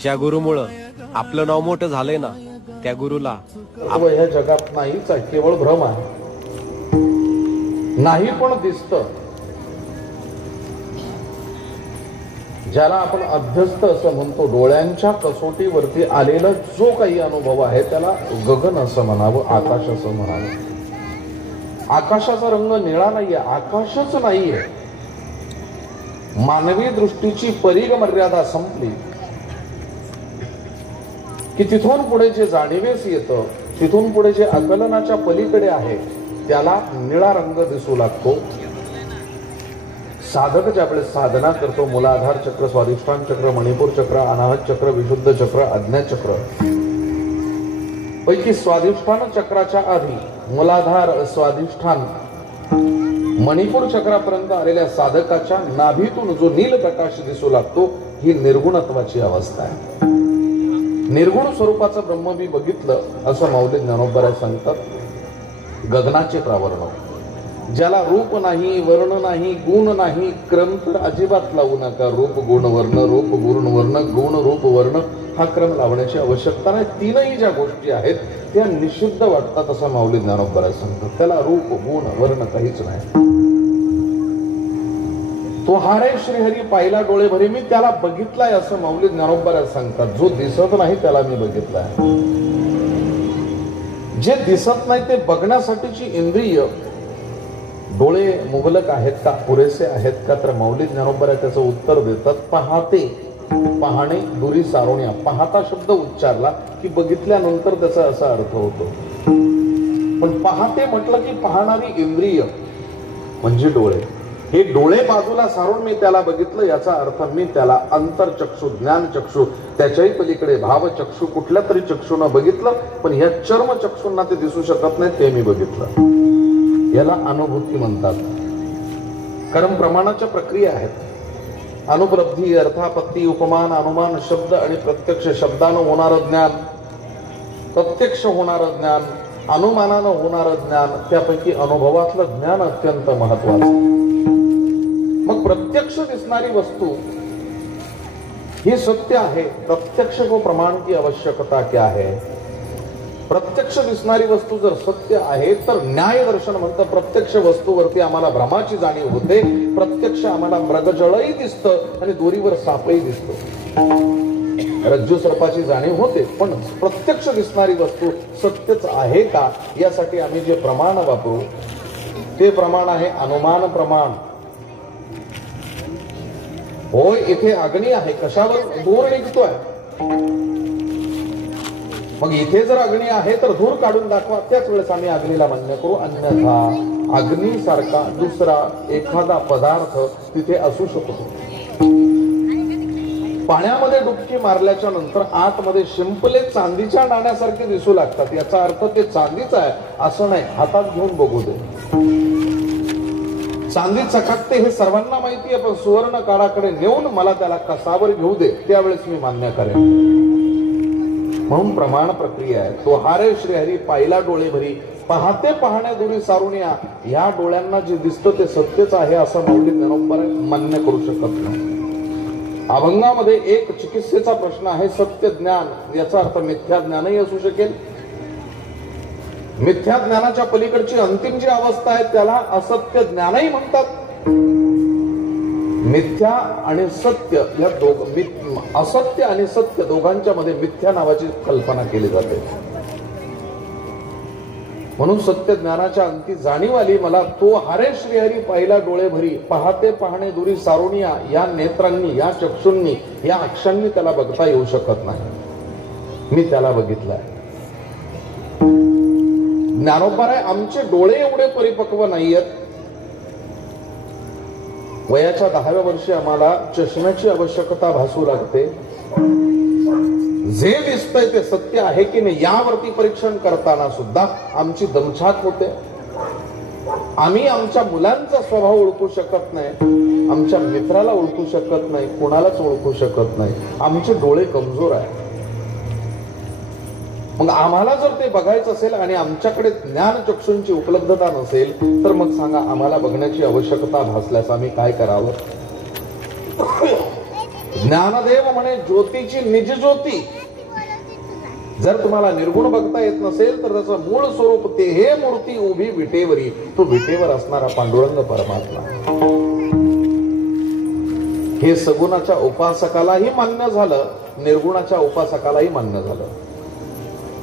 ज्या गुरुमुळं आपलं नाव मोठं झालंय ना, त्या गुरुला ह्या जगात नाहीच आहे, केवळ भ्रम आहे. नाही पण दिसतं. ज्याला आपण अभ्यस्त असं म्हणतो, डोळ्यांच्या कसोटीवरती आलेला जो काही अनुभव आहे त्याला गगन असं म्हणावं, आकाश असं म्हणावं. आकाशाचा रंग निळा नाहीये, आकाशच नाहीये. मानवी दृष्टीची परिघ मर्यादा संपली की तिथून पुढे जे जाणीवेस येतं, तिथून पुढे जे आकलनाच्या पलीकडे आहे त्याला निळा रंग दिसू लागतो. साधक ज्यावेळेस साधना करतो, मूलाधार चक्र, स्वाधिष्ठान चक्र, मणिपूर चक्र, अनाहत चक्र, विशुद्ध चक्र, आज्ञा चक्र पैकी स्वाधिष्ठान चक्राच्या आधी मूलाधार, स्वाधिष्ठान, मणिपूर चक्रापर्यंत आलेल्या साधकाच्या नाभीतून जो नील प्रकाश दिसू लागतो, ही निर्गुणत्वाची अवस्था आहे. निर्गुण स्वरूपाचं ब्रह्म मी बघितलं असं माऊली ज्ञानोबराय सांगतात. गगनाचे प्रावरण, ज्याला रूप नाही, वर्ण नाही, गुण नाही, क्रम तर अजिबात लावू नका. रूप गुण वर्ण, रूप गुण वर्ण, गुण रूप वर्ण हा क्रम लावण्याची आवश्यकता नाही. तीनही ज्या गोष्टी आहेत त्या निषिद्ध वाटतात असं माऊली ज्ञानोबराय सांगतात. त्याला रूप गुण वर्ण काहीच नाही. तो हारे श्रीहरी पाहिला डोळे भरी, मी त्याला बघितलाय असं माऊली ज्ञानोबराय सांगतात. जो दिसत नाही त्याला मी बघितलाय. जे दिसत नाही ते बघण्यासाठीची इंद्रिय, डोळे मुबलक आहेत का, पुरेसे आहेत का, तर माऊली ज्ञानोबराय त्याचं उत्तर देतात. पाहते, पाहणे, दुरी सारोण्या. पाहता शब्द उच्चारला की बघितल्यानंतर त्याचा असा अर्थ होतो. पण पाहते म्हटलं की पाहणारी इंद्रिय म्हणजे डोळे. हे डोळे बाजूला सारून मी त्याला बघितलं, याचा अर्थ मी त्याला अंतरचक्षु, ज्ञान चक्षु, त्याच्याही पलीकडे भावचक्षु, कुठल्या तरी चक्षुनं बघितलं. पण ह्या चर्म चक्षुंना ते दिसू शकत नाही, ते मी बघितलं. याला अनुभूती म्हणतात. कारण प्रमाणाच्या प्रक्रिया आहेत. अनुपलब्धी, अर्थापत्ती, उपमान, अनुमान, शब्द आणि प्रत्यक्ष. शब्दानं होणारं ज्ञान, प्रत्यक्ष होणारं ज्ञान, अनुमानानं होणारं ज्ञान, त्यापैकी अनुभवातलं ज्ञान अत्यंत महत्वाचं. मग प्रत्यक्ष दिसणारी वस्तू ही सत्य आहे. प्रत्यक्ष को प्रमाण की आवश्यकता क्या है? प्रत्यक्ष दिसणारी वस्तू जर सत्य आहे तर न्याय दर्शन म्हणतं. प्रत्यक्ष वस्तूवरती आम्हाला भ्रमाची जाणीव होते. प्रत्यक्ष आम्हाला मृगजळही दिसतं आणि दोरीवर सापही दिसतो. रज्जू सर्पाची जाणीव होते, पण प्रत्यक्ष दिसणारी वस्तू सत्यच आहे का, यासाठी आम्ही जे प्रमाण वापरू ते प्रमाण आहे अनुमान प्रमाण. होय, इथे अग्नी आहे, कशावर? धूर निघतोय. मग इथे जर अग्नी आहे तर धूर काढून दाखवा, त्याच वेळेस आम्ही अग्नीला मान्य करू. अन्यथा अग्नीसारखा दुसरा एखादा पदार्थ तिथे असू शकतो. पाण्यामध्ये डुबकी मारल्याच्या नंतर आतमध्ये शिंपले चांदीच्या नाण्यासारखे दिसू लागतात. याचा अर्थ ते चांदीच आहे असं नाही. हातात घेऊन बघू दे. चांदी चकाकते हे सर्वांना माहिती आहे, पण सुवर्ण काळाकडे नेऊन मला त्याला कसावर घेऊ दे, त्यावेळेस मी मान्य करेन. म्हणून प्रमाण प्रक्रिया आहे. तो हारे श्रीहरी पाहिला डोळे भरी, पाहते पाहण्या दुरी सारुण्या. या डोळ्यांना जे दिसतं ते सत्यच आहे असं माऊली ज्ञानोबराय मान्य करू शकत नाही. अभंगामध्ये एक चिकित्सेचा प्रश्न आहे, सत्य ज्ञान. याचा अर्थ मिथ्या ज्ञानही असू शकेल. मिथ्या ज्ञानाच्या पलीकडची अंतिम जी अवस्था आहे त्याला असत्य ज्ञानही म्हणतात. मिथ्या आणि सत्य या असत्य आणि सत्य दोघांच्या मध्ये मिथ्या नावाची कल्पना केली जाते. म्हणून सत्य ज्ञानाच्या अंती जाणीव आली मला. तो हारे श्रीहरी पाहिला डोळे भरी, पाहते पाहणे दुरी सारुनिया. या नेत्रांनी, या चक्षुंनी, या अक्षांनी त्याला बघता येऊ शकत नाही. मी त्याला बघितलाय. ज्ञानोबराय आमचे डोळे एवढे परिपक्व नाहीयेत. वयाच्या 10व्या वर्षी आम्हाला चष्म्याची आवश्यकता भासू लागते. जे दिसतंय ते सत्य आहे की नाही यावरती परीक्षण करताना सुद्धा आमची दमछाक होते. आम्ही आमच्या मुलांचा स्वभाव ओळखू शकत नाही, आमच्या मित्राला ओळखू शकत नाही, कुणालाच ओळखू शकत नाही. आमचे डोळे कमजोर आहेत. मग आम्हाला जर ते बघायचं असेल आणि आमच्याकडे ज्ञान चक्षुंची उपलब्धता नसेल तर मग सांगा, आम्हाला बघण्याची आवश्यकता भासल्यास आम्ही काय करावं? ज्ञानदेव म्हणे ज्योतीची निज ज्योती. जर तुम्हाला निर्गुण बघता येत नसेल तर त्याचं मूळ स्वरूप ते हे मूर्ती उभी विटेवरी, तो विटेवर असणारा पांडुरंग परमात्मा. हे सगुणाच्या उपासकालाही मान्य झालं, निर्गुणाच्या उपासकालाही मान्य झालं.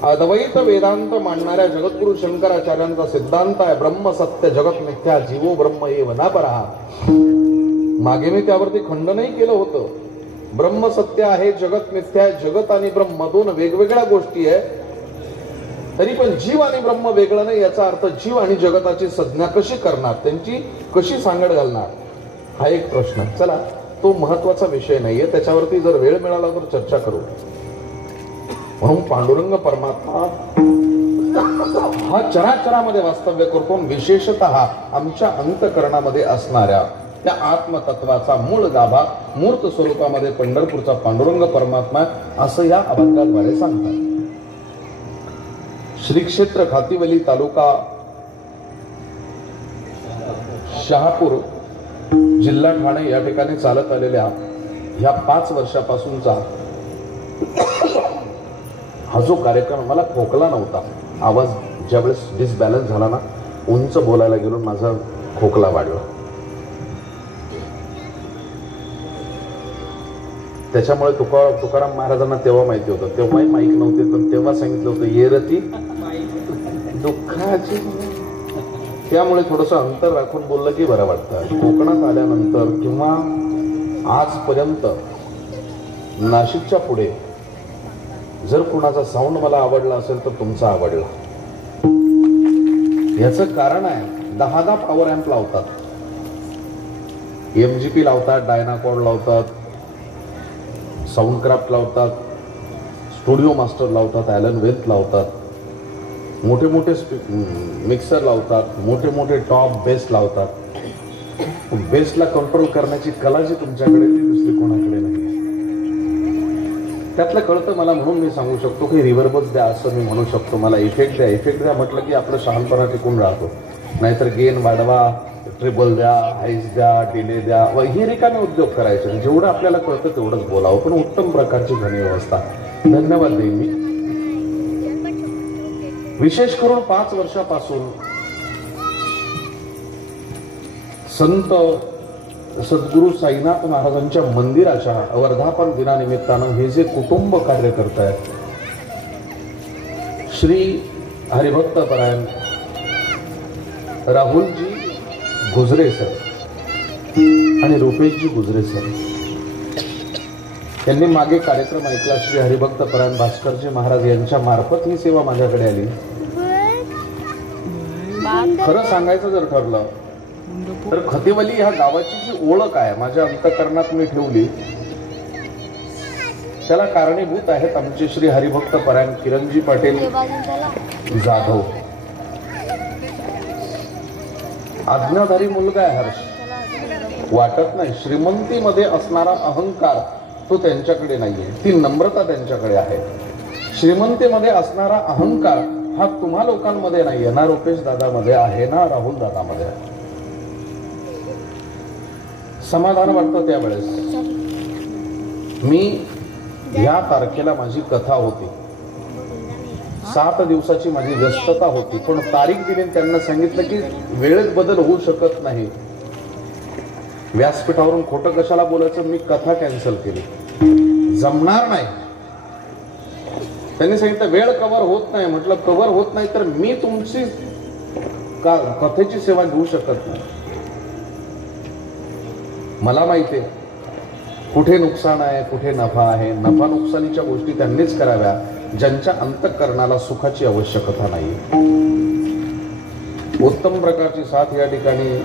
अद्वैत वेदांत मांडणाऱ्या जगद्गुरु शंकराचार्यांचा सिद्धांत आहे ब्रह्म सत्य जगत मिथ्या जीवो ब्रह्म एव न परहा. मागे मी त्यावरती खंडनही केलं होतं. ब्रह्म सत्य आहे, जगत मिथ्या आहे. जगत आणि ब्रह्म दोन वेगवेगळ्या गोष्टी आहे, तरी पण जीव आणि ब्रह्म वेगळं नाही. याचा अर्थ जीव आणि जगताची संज्ञा कशी करणार, त्यांची कशी सांगड घालणार, हा एक प्रश्न. चला, तो महत्वाचा विषय नाहीये, त्याच्यावरती जर वेळ मिळाला तर चर्चा करू. म्हणून पांडुरंग परमात्मा हा चराचरामध्ये वास्तव्य करतो. विशेषतः आमच्या अंतकरणामध्ये असणाऱ्या त्या आत्मतत्वाचा मूळ गाभा मूर्त स्वरूपामध्ये पंढरपूरचा पांडुरंग परमात्मा असं या अभंगाद्वारे सांगतात. श्री क्षेत्र खातिवली तालुका शहापूर जिल्हा ठाणे या ठिकाणी चालत आलेल्या ह्या 5 वर्षापासूनचा हा जो कार्यक्रम, मला खोकला नव्हता. आवाज ज्यावेळेस डिसबॅलन्स झाला ना, उंच बोलायला गेलो, माझा खोकला वाढला. त्याच्यामुळे तुकाराम महाराजांना तेव्हा माहिती होतं, तेव्हाही माईक नव्हते, पण तेव्हा सांगितलं होतं येरती दुःखाची. त्यामुळे थोडंसं अंतर राखून बोललं की बरं वाटतं. कोकणात आल्यानंतर किंवा आजपर्यंत नाशिकच्या पुढे जर कुणाचा साऊंड मला आवडला असेल तर तुमचा आवडला. याचं कारण आहे 10 पॉवर अँप लावतात, MGP लावतात, डायनाकॉर्ड लावतात, साऊंडक्राफ्ट लावतात, स्टुडिओ मास्टर लावतात, ॲलन वेल्थ लावतात, मोठे मोठे मिक्सर लावतात, मोठे मोठे टॉप बेस लावतात. बेसला कंट्रोल करण्याची कला जी तुमच्याकडे ती दुसरी कोणाकडे नाही. त्यातलं कळतं मला, म्हणून मी सांगू शकतो की रिव्हर्बच द्या असं मी म्हणू शकतो. मला इफेक्ट द्या, इफेक्ट द्या म्हटलं की आपलं शहाणपणा टिकून राहतो. नाहीतर गेन वाढवा, ट्रिबल द्या, हाईस द्या, डिले द्या, ही रिकामे उद्योग करायचे. जेवढं आपल्याला कळतं तेवढंच बोलावं, पण उत्तम प्रकारची ध्वनी व्यवस्था. धन्यवाद देईन मी. विशेष करून 5 वर्षापासून संत सद्गुरू साईनाथ महाराजांच्या मंदिराच्या वर्धापन दिनानिमित्तानं हे जे कुटुंब कार्य करत आहेत, श्री हरिभक्त परायण राहुलजी गुजरे सर आणि रुपेशजी गुजरे सर यांनी मागे कार्यक्रम ऐकला. श्री हरिभक्त परायण भास्करजी महाराज यांच्या मार्फत ही सेवा माझ्याकडे आली. खरं सांगायचं जर ठरलं तर खतेवली ह्या गावाची जी ओळख आहे माझ्या अंतकरणात मी ठेवली, त्याला कारणीभूत आहेत आमचे श्री हरिभक्त परायण किरणजी पाटील जाधव. आज्ञाधारी मुलगा आहे हर्ष, वाटत नाही. श्रीमंतीमध्ये असणारा अहंकार तो त्यांच्याकडे नाहीये, ती नम्रता त्यांच्याकडे आहे. श्रीमंतीमध्ये असणारा अहंकार हा तुम्हा लोकांमध्ये नाहीये ना, रुपेश दादामध्ये आहे ना, राहुल दादामध्ये आहे. समाधान वाटतं त्यावेळेस. मी या तारखेला माझी कथा होती, 7 दिवसाची माझी व्यस्तता होती, पण तारीख दिली, त्यांना सांगितलं की वेळेत बदल होऊ शकत नाही. व्यासपीठावरून खोटं कशाला बोलायचं, मी कथा कॅन्सल केली, जमणार नाही. त्यांनी सांगितलं वेळ कव्हर होत नाही. म्हटलं कव्हर होत नाही तर मी तुमची कथेची सेवा घेऊ शकत नाही. मला माहिती आहे कुठे नुकसान आहे, कुठे नफा आहे. नफा नुकसानीच्या गोष्टी त्यांनीच कराव्या ज्यांच्या अंतःकरणाला सुखाची आवश्यकता नाही. उत्तम प्रकारची साथ या ठिकाणी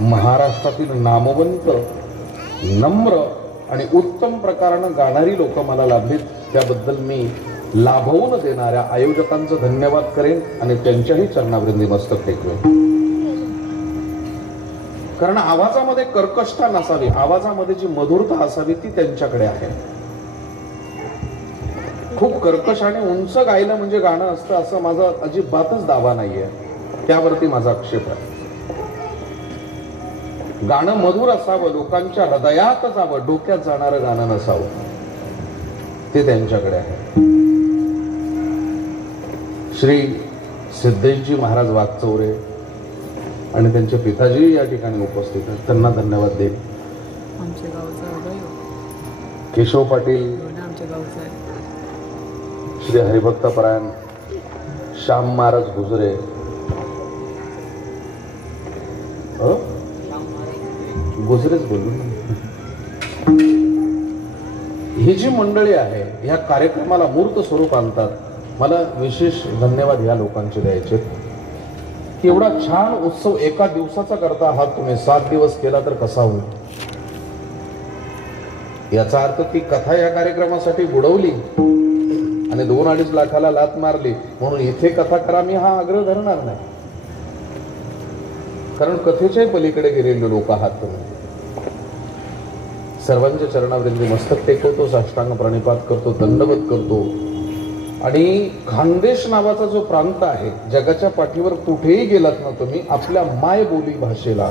महाराष्ट्रातील नामवंत, नम्र आणि उत्तम प्रकारानं गाणारी लोक मला लाभलीत. त्याबद्दल मी लाभवून देणाऱ्या आयोजकांचं धन्यवाद करेन आणि त्यांच्याही चरणावृंदी मस्तक टेकवेन. कारण आवाजामध्ये कर्कशता नसावी, आवाजामध्ये जी मधुरता असावी ती त्यांच्याकडे आहे. खूप कर्कश आणि उंच गायलं म्हणजे गाणं असतं असं माझा अजिबातच दावा नाहीये, त्यावरती माझा आक्षेप आहे. गाणं मधुर असावं, लोकांच्या हृदयात जावं, डोक्यात जाणारं गाणं नसावं, ते त्यांच्याकडे आहे. श्री सिद्धेशजी महाराज वाघचौरे आणि त्यांचे पिताजी या ठिकाणी उपस्थित आहेत, त्यांना धन्यवाद देईल. आमच्या गावचा केशव पाटील, आमच्या गावचा श्री हरिभक्तपरायण श्याम महाराज गुजरे, गुजरेच बोलू. ही जी मंडळी आहे ह्या कार्यक्रमाला मूर्त स्वरूप आणतात. मला विशेष धन्यवाद या लोकांचे द्यायचे की एवढा छान उत्सव एका दिवसाचा करता आहात तुम्ही. 7 दिवस केला तर कसा होईल. याचा अर्थ ती कथा या कार्यक्रमासाठी बुडवली आणि 2-2.5 लाखाला लात मारली म्हणून इथे कथा करा मी हा आग्रह धरणार नाही. कारण कथेच्याही पलीकडे गेलेले लोक आहात तुम्ही. सर्वांच्या चरणावरती मस्तक टेकवतो, साष्टांग प्रणिपात करतो, दंडवत करतो. आणि खानदेश नावाचा जो प्रांत आहे, जगाच्या पाठीवर कुठेही गेलात ना तुम्ही, आपल्या मायबोली भाषेला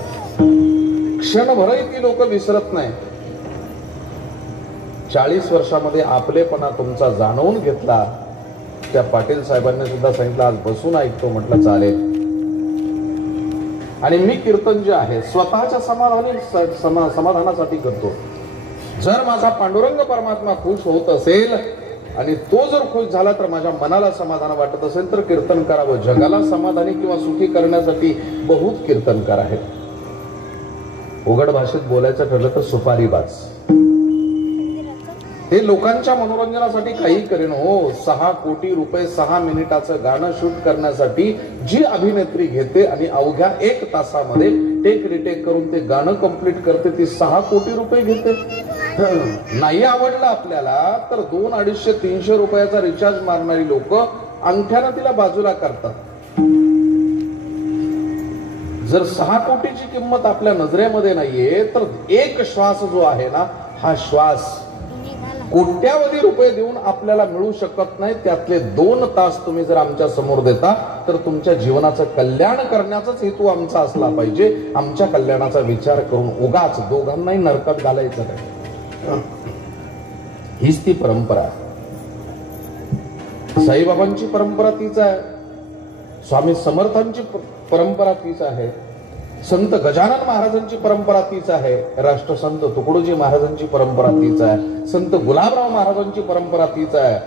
क्षणभरही ती लोक विसरत नाही. 40 वर्षामध्ये आपलेपणा तुमचा जाणवून घेतला. त्या पाटील साहेबांनी सुद्धा सांगितलं आज बसून ऐकतो, म्हटलं चालेल. आणि मी कीर्तन जे आहे स्वतःच्या समाधानासाठी करतो. जर माझा पांडुरंग परमात्मा खुश होत असेल आणि तो जर खुश झाला तर माझ्या मनाला समाधान वाटत असेल तर कीर्तन करावं. जगाला समाधानी किंवा सुखी करण्यासाठी बहुत कीर्तनकार आहेत. उघड भाषेत बोलायचं ठरलं तर सुपारीबाज. हे लोकांच्या मनोरंजनासाठी काही करेन. हो, 6 कोटी रुपये 6 मिनिटाचं गाणं शूट करण्यासाठी जी अभिनेत्री घेते आणि अवघ्या 1 तासामध्ये टेक रिटेक करून ते गाणं कंप्लीट करते, ती 6 कोटी रुपये घेते. नाही आवडलं आपल्याला तर 200-250-300 रुपयाचा रिचार्ज मारणारी लोक अंगठ्यानं तिला बाजूला करतात. जर 6 कोटीची किंमत आपल्या नजरेमध्ये नाहीये तर एक श्वास जो आहे ना, हा श्वास कोट्यावधी रुपये देऊन आपल्याला मिळू शकत नाही. त्यातले 2 तास तुम्ही जर आमच्या समोर देता तर तुमच्या जीवनाचं कल्याण करण्याचाच हेतू आमचा असला पाहिजे. आमच्या कल्याणाचा विचार करून उगाच दोघांनाही नरकात घालायचं नाही. हीच ती परंपरा. साईबाबांची परंपरा तीच आहे, स्वामी समर्थांची परंपरा तीच आहे, संत गजानन महाराजांची परंपरा तीच आहे, राष्ट्रसंत तुकडोजी महाराजांची परंपरा तीच आहे, संत गुलाबराव महाराजांची परंपरा तीच आहे,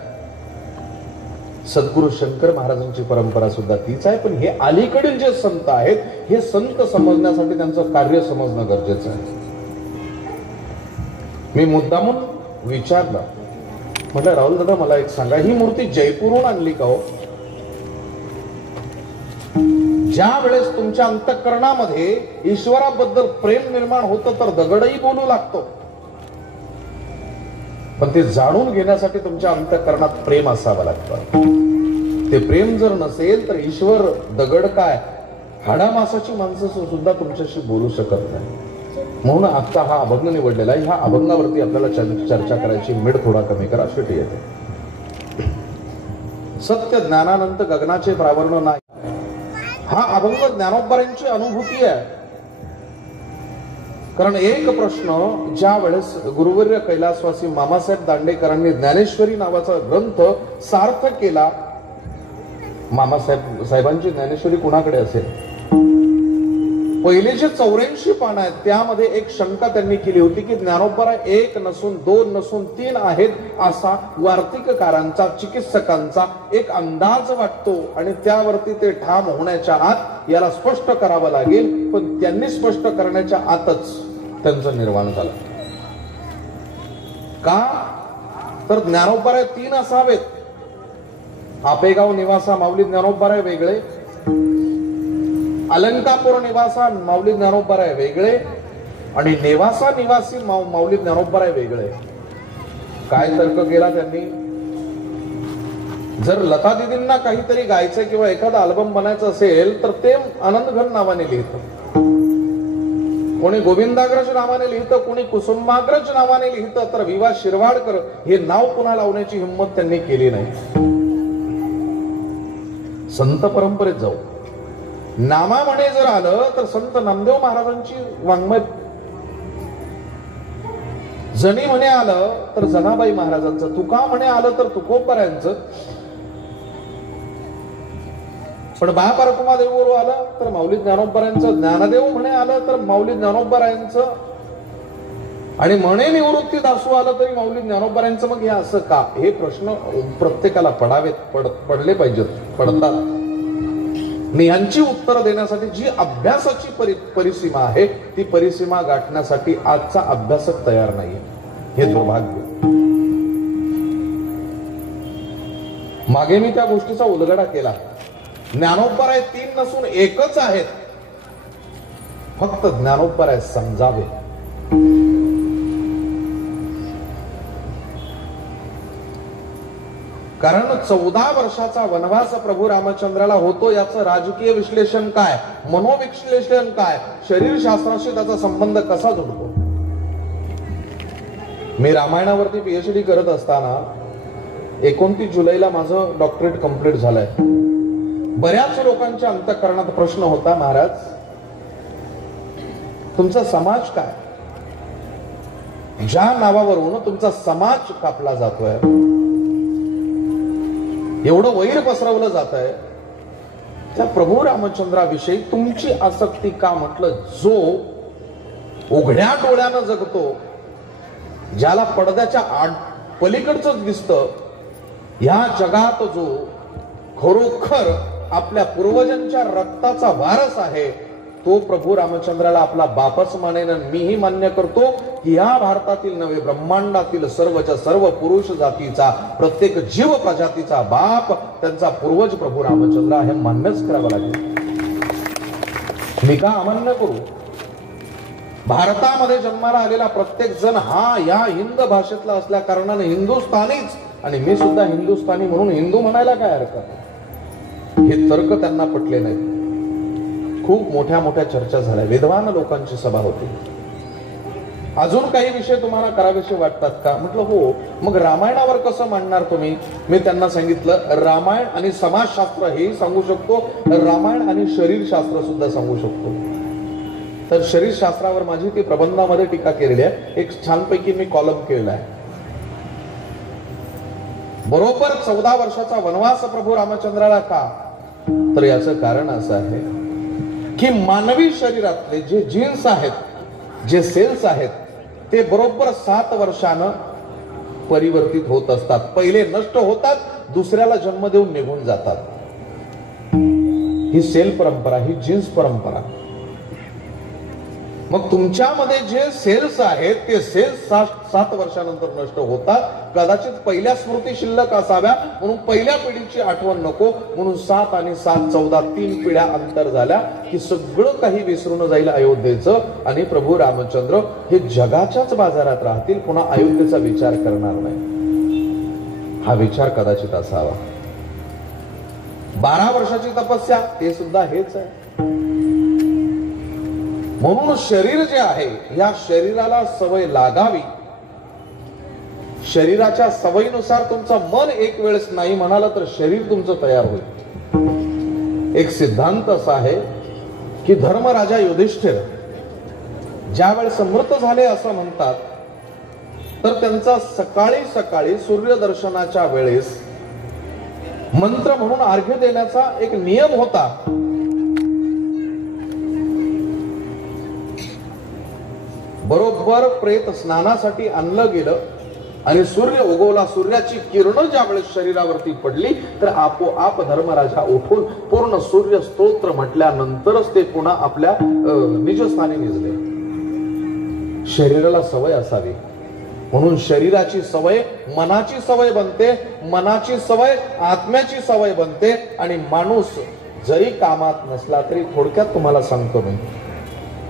सद्गुरु शंकर महाराजांची परंपरा सुद्धा तीच आहे. पण हे अलीकडील जे संत आहेत हे संत समजण्यासाठी त्यांचं कार्य समजणं गरजेचं आहे. मी मुद्दामून विचारलं, म्हटलं राहुल दादा मला एक सांगा, ही मूर्ती जयपूरहून आणली का हो? ज्या वेळेस तुमच्या अंतःकरणामध्ये ईश्वराबद्दल प्रेम निर्माण होतं तर दगडही बोलू लागतो. पण ते जाणून घेण्यासाठी तुमच्या अंतःकरणात प्रेम असावं लागतं. ते प्रेम जर नसेल तर ईश्वर दगड काय हाडामासाची माणसं सुद्धा तुमच्याशी बोलू शकत नाही. म्हणून आता हा अभंग निवडलेला आहे. ह्या अभंगावरती आपल्याला चर्चा करायची. मिड थोडा कमी करा, शेवटी येते. सत्य ज्ञानानंत गगनाचे प्रावरण नाही. हा अभंग ज्ञानोबरांची अनुभूती आहे. कारण एक प्रश्न ज्या वेळेस गुरुवर्य कैलासवासी मामासाहेब दांडेकरांनी ज्ञानेश्वरी नावाचा ग्रंथ सार्थ केला, मामासाहेबांची ज्ञानेश्वरी कुणाकडे असेल? पहिले जे 84 पानं आहेत त्यामध्ये एक शंका त्यांनी केली होती की ज्ञानोबरा 1 नसून 2 नसून 3 आहेत असा वार्तिककारांचा, चिकित्सकांचा एक अंदाज वाटतो. आणि त्यावरती ते ठाम होण्याच्या आत याला स्पष्ट करावं लागेल. पण त्यांनी स्पष्ट करण्याच्या आतच त्यांचं निर्वाण झालं. का तर ज्ञानोबरा 3 असावेत. आपेगाव निवासा माऊली ज्ञानोबरा वेगळे, अलंकापूर निवासा माऊली ज्ञानोबराय वेगळे आणि नेवासा निवासी माऊली ज्ञानोबराय वेगळे. काय तर्क केला त्यांनी? जर लता दिदींना काहीतरी गायचं किंवा एखादा अल्बम बनायचं असेल तर ते आनंदघन नावाने लिहितं, कोणी गोविंदाग्रज नावाने लिहितं, कोणी कुसुमाग्रज नावाने लिहितं. तर विवा शिरवाडकर हे नाव पुन्हा लावण्याची हिंमत त्यांनी केली नाही. संत परंपरेत जाऊ. नामा म्हणे जर आलं तर संत नामदेव महाराजांची वाङ्मय, जनी म्हणे आलं तर जनाबाई महाराजांचं, तुका म्हणे आलं तर तुकोबरायांचं, पण बाळपरकुमा देव आलं तर माऊली ज्ञानोबरायांचं, ज्ञानदेव म्हणे आलं तर माऊली ज्ञानोबरायांचं, आणि म्हणे निवृत्ती दासू आलं तरी माऊली ज्ञानोबरायांचं. मग हे असं का? हे प्रश्न प्रत्येकाला पडले पाहिजेत, पडतात. यांची उत्तर देण्यासाठी जी अभ्यासाची परिसीमा आहे ती परिसीमा गाठण्यासाठी आजचा अभ्यासक तयार नाहीये. हे दुर्भाग्य. मागे मी त्या गोष्टीचा उलगडा केला. ज्ञानोबराय 3 नसून एकच आहेत, फक्त ज्ञानोबराय समजावे. कारण 14 वर्षाचा वनवास प्रभू रामचंद्राला होतो. याचं राजकीय विश्लेषण काय, मनोविश्लेषण काय, शरीरशास्त्राशी त्याचा संबंध कसा जुळतो. मी रामायणावरती PhD करत असताना 29 जुलैला माझं डॉक्टरेट कंप्लीट झालंय. बऱ्याच लोकांच्या अंतःकरणात प्रश्न होता, महाराज तुमचा समाज काय, ज्या नावावरून तुमचा समाज कापला जातोय, एवढं वैर पसरवलं जात आहे, त्या प्रभू रामचंद्राविषयी तुमची आसक्ती का? म्हटलं, जो उघड्या डोळ्यानं जगतो, ज्याला पडद्याच्या पलीकडच दिसतं, या जगात जो खरोखर आपल्या पूर्वजांच्या रक्ताचा वारस आहे, तो प्रभू रामचंद्राला आपला बापच मानेन. मीही मान्य करतो की या भारतातील नव्हे, ब्रह्मांडातील सर्वच्या सर्व पुरुष जातीचा, प्रत्येक जीव प्रजातीचा बाप त्यांचा पूर्वज प्रभू रामचंद्र हे मान्यच करावं लागेल. मी का अमान्य करू? भारतामध्ये जन्माला आलेला प्रत्येक जण हा या हिंद भाषेतला असल्या कारणाने हिंदुस्थानीच, आणि मी सुद्धा हिंदुस्थानी म्हणून हिंदू म्हणायला काय हरकत? हे तर्क त्यांना पटले नाही. खूप मोठ्या मोठ्या चर्चा झाल्या, विद्वान लोकांची सभा होती. अजून काही विषय तुम्हाला करावेसे वाटतात का? म्हटलं हो. मग रामायणावर कसं मांडणार तुम्ही? मी त्यांना सांगितलं, रामायण आणि समाजशास्त्र हे सांगू शकतो, रामायण आणि शरीरशास्त्र सुद्धा सांगू शकतो. तर शरीरशास्त्रावर माझी ती प्रबंधामध्ये टीका केलेली आहे. एक छानपैकी मी कॉलम केलेला आहे. बरोबर 14 वर्षाचा वनवास प्रभू रामचंद्राला का? तर याचं कारण असं आहे की मानवी शरीरातले जे जीन्स आहेत, जे सेल्स आहेत, ते बरोबर 7 वर्षानं परिवर्तित होत असतात. पहिले नष्ट होतात, दुसऱ्याला जन्म देऊन निघून जातात. ही सेल परंपरा, ही जीन्स परंपरा. मग तुमच्यामध्ये जे सेल्स आहेत ते सेल्स 7 वर्षानंतर नष्ट होतात. कदाचित पहिल्या स्मृती शिल्लक असाव्या म्हणून पहिल्या पिढीची आठवण नको म्हणून 7 आणि 7 14 3 पिढ्या अंतर झाल्या की सगळं काही विसरून जाईल अयोध्येचं, आणि प्रभू रामचंद्र हे जगाच्याच बाजारात राहतील, पुन्हा अयोध्येचा विचार करणार नाही. हा विचार कदाचित असावा. 12 वर्षाची तपस्या ते सुद्धा हेच आहे. म्हणून शरीर जे आहे, या शरीराला सवय लागावी. शरीराच्या सवयीनुसार तुमचं मन एक वेळेस नाही म्हणाला तर शरीर तुमचं तयार होईल. एक सिद्धांत असा आहे की धर्मराजा युधिष्ठिर ज्या वेळेस मृत झाले असं म्हणतात, तर त्यांचा सकाळी सकाळी सूर्यदर्शनाच्या वेळेस मंत्र म्हणून अर्घ्य देण्याचा एक नियम होता. बरोबर प्रेत स्नानासाठी आणलं गेलं आणि सूर्य उगवला. सूर्याची किरण ज्या वेळेस शरीरावरती पडली तर आपोआप धर्मराजा उठून पूर्ण सूर्य स्तोत्र म्हटल्यानंतरच ते पुन्हा आपल्या निजस्थानी निजले. शरीराला सवय असावी म्हणून शरीराची सवय मनाची सवय बनते, मनाची सवय आत्म्याची सवय बनते, आणि माणूस जरी कामात नसला तरी, थोडक्यात तुम्हाला सांगतो मी,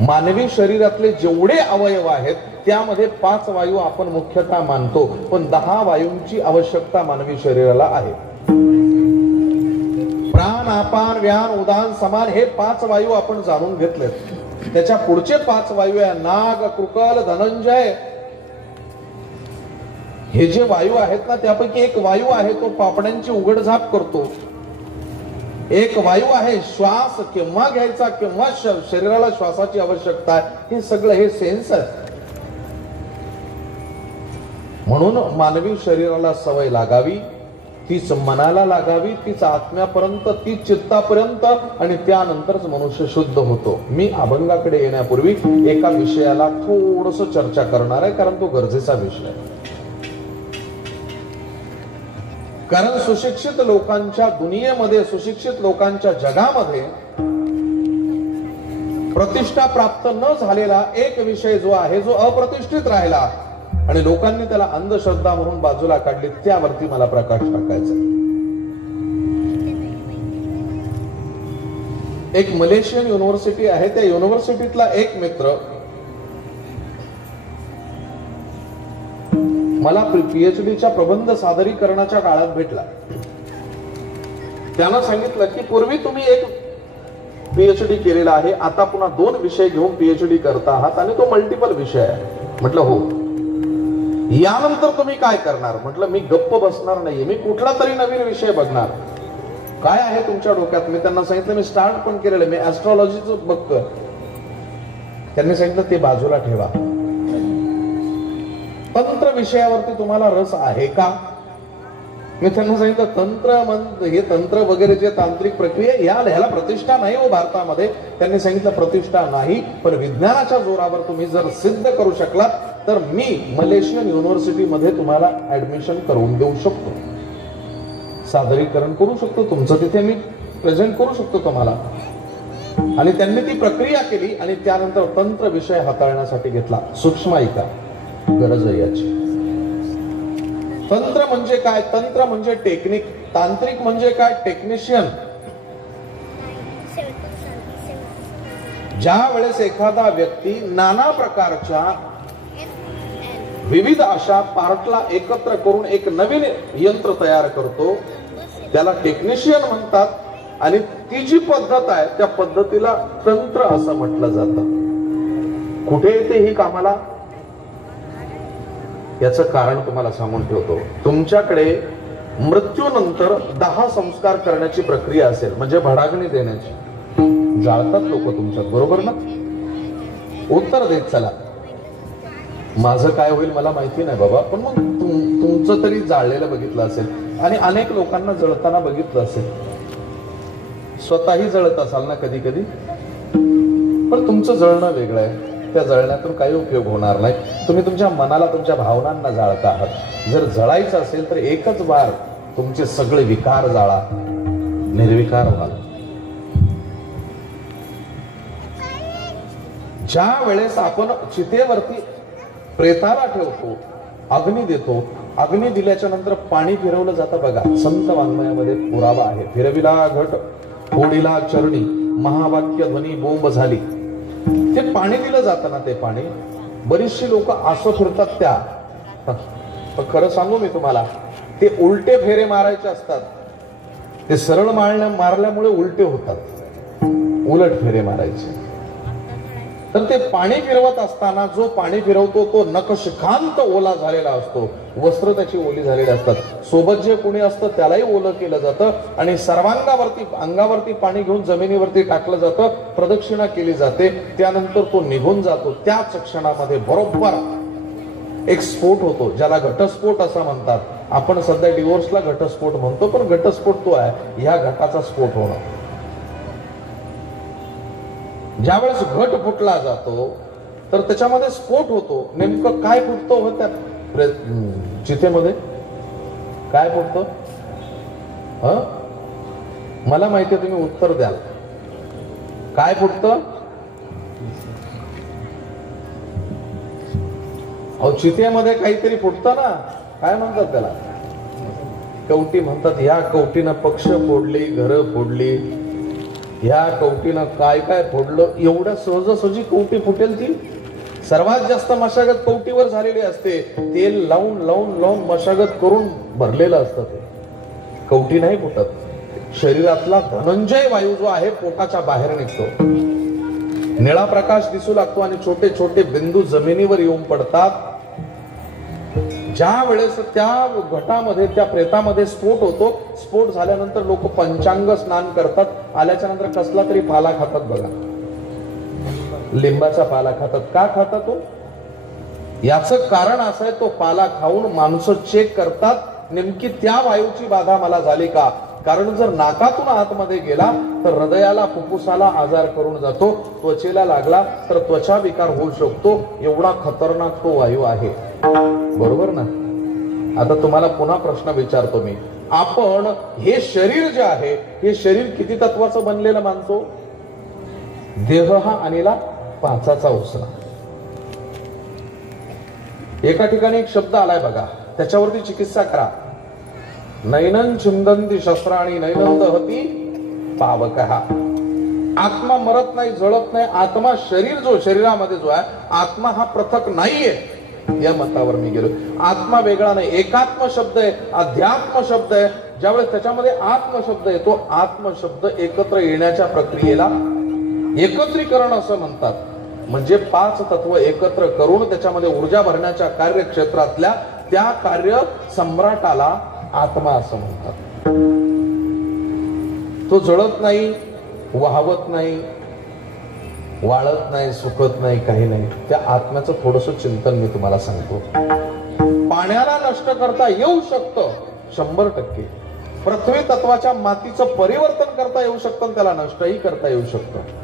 मानवी शरीरातले जेवढे अवयव आहेत त्यामध्ये 5 वायू आपण मुख्यतः मानतो, पण 10 वायूंची आवश्यकता मानवी शरीराला आहे. प्राण, अपान, व्यान, उदान, समान हे 5 वायू आपण जाणून घेतलेत. त्याच्या पुढचे 5 वायू आहे नाग, कृकल, धनंजय. हे जे वायू आहेत ना, त्यापैकी एक वायू आहे तो पापण्यांची उघडझाप करतो. एक वायू आहे, श्वास केव्हा घ्यायचा, केव्हा शरीराला श्वासाची आवश्यकता आहे, हे सगळं हे सेन्स आहे. म्हणून मानवी शरीराला सवय लागावी, तीच मनाला लागावी, तीच आत्म्यापर्यंत, तीच चित्तापर्यंत, आणि त्यानंतरच मनुष्य शुद्ध होतो. मी अभंगाकडे येण्यापूर्वी एका विषयाला थोडस चर्चा करणार आहे, कारण तो गरजेचा विषय आहे. कारण सुशिक्षित लोकांच्या दुनियेमध्ये, सुशिक्षित लोकांच्या जगामध्ये प्रतिष्ठा प्राप्त न झालेला एक विषय जो आहे, जो अप्रतिष्ठित राहिला आणि लोकांनी त्याला अंधश्रद्धा म्हणून बाजूला काढली, त्यावरती मला प्रकाश टाकायचा. एक मलेशियन युनिव्हर्सिटी आहे, त्या युनिव्हर्सिटीतला एक मित्र मला पीएचडीच्या प्रबंध सादरीकरणाच्या काळात भेटला. त्यानं सांगितलं की पूर्वी तुम्ही एक पीएचडी केलेला आहे, आता पुन्हा 2 विषय घेऊन पीएचडी करता आहात आणि तो मल्टिपल विषय आहे. म्हटलं हो. यानंतर तुम्ही काय करणार? म्हटलं मी गप्प बसणार नाहीये, मी कुठला तरी नवीन विषय बघणार. काय आहे तुमच्या डोक्यात? मी त्यांना सांगितलं मी स्टार्ट पण केलेलं, मी ऍस्ट्रॉलॉजीचं बघतोय. त्यांनी सांगितलं ते बाजूला ठेवा. तंत्र विषयावरती तुम्हाला रस आहे का? मी त्यांना सांगितलं तंत्र, हे तंत्र वगैरे जे तांत्रिक प्रक्रिया, ह्याला प्रतिष्ठा नाही हो भारतामध्ये. त्यांनी सांगितलं प्रतिष्ठा नाही, पण विज्ञानाच्या जोरावर तुम्ही जर सिद्ध करू शकलात तर मी मलेशियन युनिव्हर्सिटीमध्ये तुम्हाला ऍडमिशन करून देऊ शकतो, सादरीकरण करू शकतो तुमचं, तिथे मी प्रेझेंट करू शकतो तुम्हाला. आणि त्यांनी ती प्रक्रिया केली आणि त्यानंतर तंत्र विषय हाताळण्यासाठी घेतला. सूक्ष्म ऐका, गरज आहे याची. तंत्र म्हणजे काय? तंत्र म्हणजे टेक्निक. तांत्रिक म्हणजे काय? टेक्निशियन. ज्या वेळेस एखादा व्यक्ती नाना प्रकारच्या विविध अशा पार्टला एकत्र करून एक नवीन यंत्र तयार करतो, त्याला टेक्निशियन म्हणतात. आणि ती जी पद्धत आहे त्या पद्धतीला तंत्र असं म्हटलं जातं. कुठे येते ही कामाला? याचं कारण तुम्हाला सांगून ठेवतो. तुमच्याकडे मृत्यूनंतर 10 संस्कार करण्याची प्रक्रिया असेल, म्हणजे भडागणी देण्याची. जाळतात लोक तुमच्यात, बरोबर ना? उत्तर देत चला. माझं काय होईल मला माहिती नाही बाबा, पण मग तुमचं तरी जाळलेलं बघितलं असेल आणि अनेक लोकांना जळताना बघितलं असेल. स्वतःही जळत असाल ना कधी कधी, पण तुमचं जळणं वेगळं आहे. त्या जळण्यातून काही उपयोग होणार नाही. तुम्ही तुमच्या मनाला, तुमच्या भावनांना जाळता आहात. जर जळायचं असेल तर एकच बार तुमचे सगळे विकार जाळा, निर्विकार व्हाल. ज्या वेळेस आपण चितेवरती प्रेताला ठेवतो, अग्नी देतो, अग्नी दिल्याच्या नंतर पाणी फिरवलं जातं बघा. संत वाङ्मयामध्ये पुरावा आहे. फिरविला घट फोडिला चरणी, महावाक्य ध्वनी बोंब झाली. ते पाणी दिलं जातं ना, ते पाणी बरीचशी लोक असं फिरतात त्या. पण खरं सांगू मी तुम्हाला, ते उलटे फेरे मारायचे असतात. ते सरळ मारल्यामुळे उलटे होतात, उलट फेरे मारायचे. तर ते पाणी फिरवत असताना जो पाणी फिरवतो तो नखशिखांत ओला झालेला असतो, वस्त्र त्याची ओली झालेली असतात. सोबत जे कोणी असतं त्यालाही ओलं केलं जातं आणि सर्वांगावरती, अंगावरती पाणी घेऊन जमिनीवरती टाकलं जातं, प्रदक्षिणा केली जाते. त्यानंतर तो निघून जातो. त्याच क्षणामध्ये बरोबर एक स्फोट होतो, ज्याला घटस्फोट असं म्हणतात. आपण सध्या डिवोर्सला घटस्फोट म्हणतो, पण घटस्फोट तो आहे, ह्या घटाचा स्फोट होणं. ज्यावेळेस घट फुटला जातो तर त्याच्यामध्ये स्फोट होतो. नेमकं काय फुटतो हो त्या चितेमध्ये? काय फुटतं? मला माहिती आहे, तुम्ही उत्तर द्याल. काय फुटतं? अहो चितेमध्ये काहीतरी फुटतं ना, काय म्हणतात त्याला? कवटी म्हणतात. ह्या कवटीनं पक्ष फोडली, घरं फोडली, ह्या कवटीनं काय काय फोडलं. एवढ्या सहजासहजी कवटी फुटेल ती? सर्वात जास्त मशागत कवटीवर झालेली असते. तेल लावून लावून लावून मशागत करून भरलेलं असतं ते. कवटी नाही फुटत. शरीरातला धनंजय वायू जो आहे पोटाच्या बाहेर निघतो, निळा प्रकाश दिसू लागतो आणि छोटे छोटे बिंदू जमिनीवर येऊन पडतात. ज्या वेळेस त्या घटामध्ये त्या प्रेतामध्ये स्फोट होतो, स्फोट झाल्यानंतर लोक पंचांग स्नान करतात, आल्याच्या नंतर कसला तरी पाला खातात बघा, लिंबाचा पाला खातात. का खातात तो? याचं कारण असं आहे, तो पाला खाऊन माणसं चेक करतात नेमकी त्या वायूची बाधा मला झाली का. कारण जर नाकातून आतमध्ये गेला तर हृदयाला फुफ्फुसाला आजार करून जातो, त्वचेला लागला तर त्वचा विकार होऊ शकतो. एवढा खतरनाक तो वायू आहे, बरोबर ना. आता तुम्हाला पुन्हा प्रश्न विचारतो मी, आपण हे शरीर जे आहे, हे शरीर किती तत्वाचं बनलेलं मानतो? देह हा आणला 5चा उसरा. एका ठिकाणी एक शब्द आलाय बघा, त्याच्यावरती चिकित्सा करा. नैनन चिंदंती शस्त्राणी नैनन दहती पावकः. आत्मा मरत नाही, जळत नाही. आत्मा शरीर जो शरीरामध्ये जो आहे, आत्मा हा पृथक नाहीये, या मतावर मी गेलो. आत्मा वेगळा नाही. एकात्म शब्द आहे, अध्यात्म शब्द आहे. ज्यावेळेस त्याच्यामध्ये आत्म शब्द येतो, आत्म शब्द एकत्र येण्याच्या प्रक्रियेला एकत्रीकरण असं म्हणतात. म्हणजे 5 तत्व एकत्र करून त्याच्यामध्ये ऊर्जा भरण्याच्या कार्यक्षेत्रातल्या त्या कार्य सम्राटाला आत्मा असं म्हणतात. तो जळत नाही, वाहवत नाही, वाळत नाही, सुकत नाही, काही नाही. त्या आत्म्याचं थोडस चिंतन मी तुम्हाला सांगतो. पाण्याला नष्ट करता येऊ शकतं 100%. पृथ्वी तत्वाच्या मातीचं परिवर्तन करता येऊ शकतं, त्याला नष्टही करता येऊ शकतं.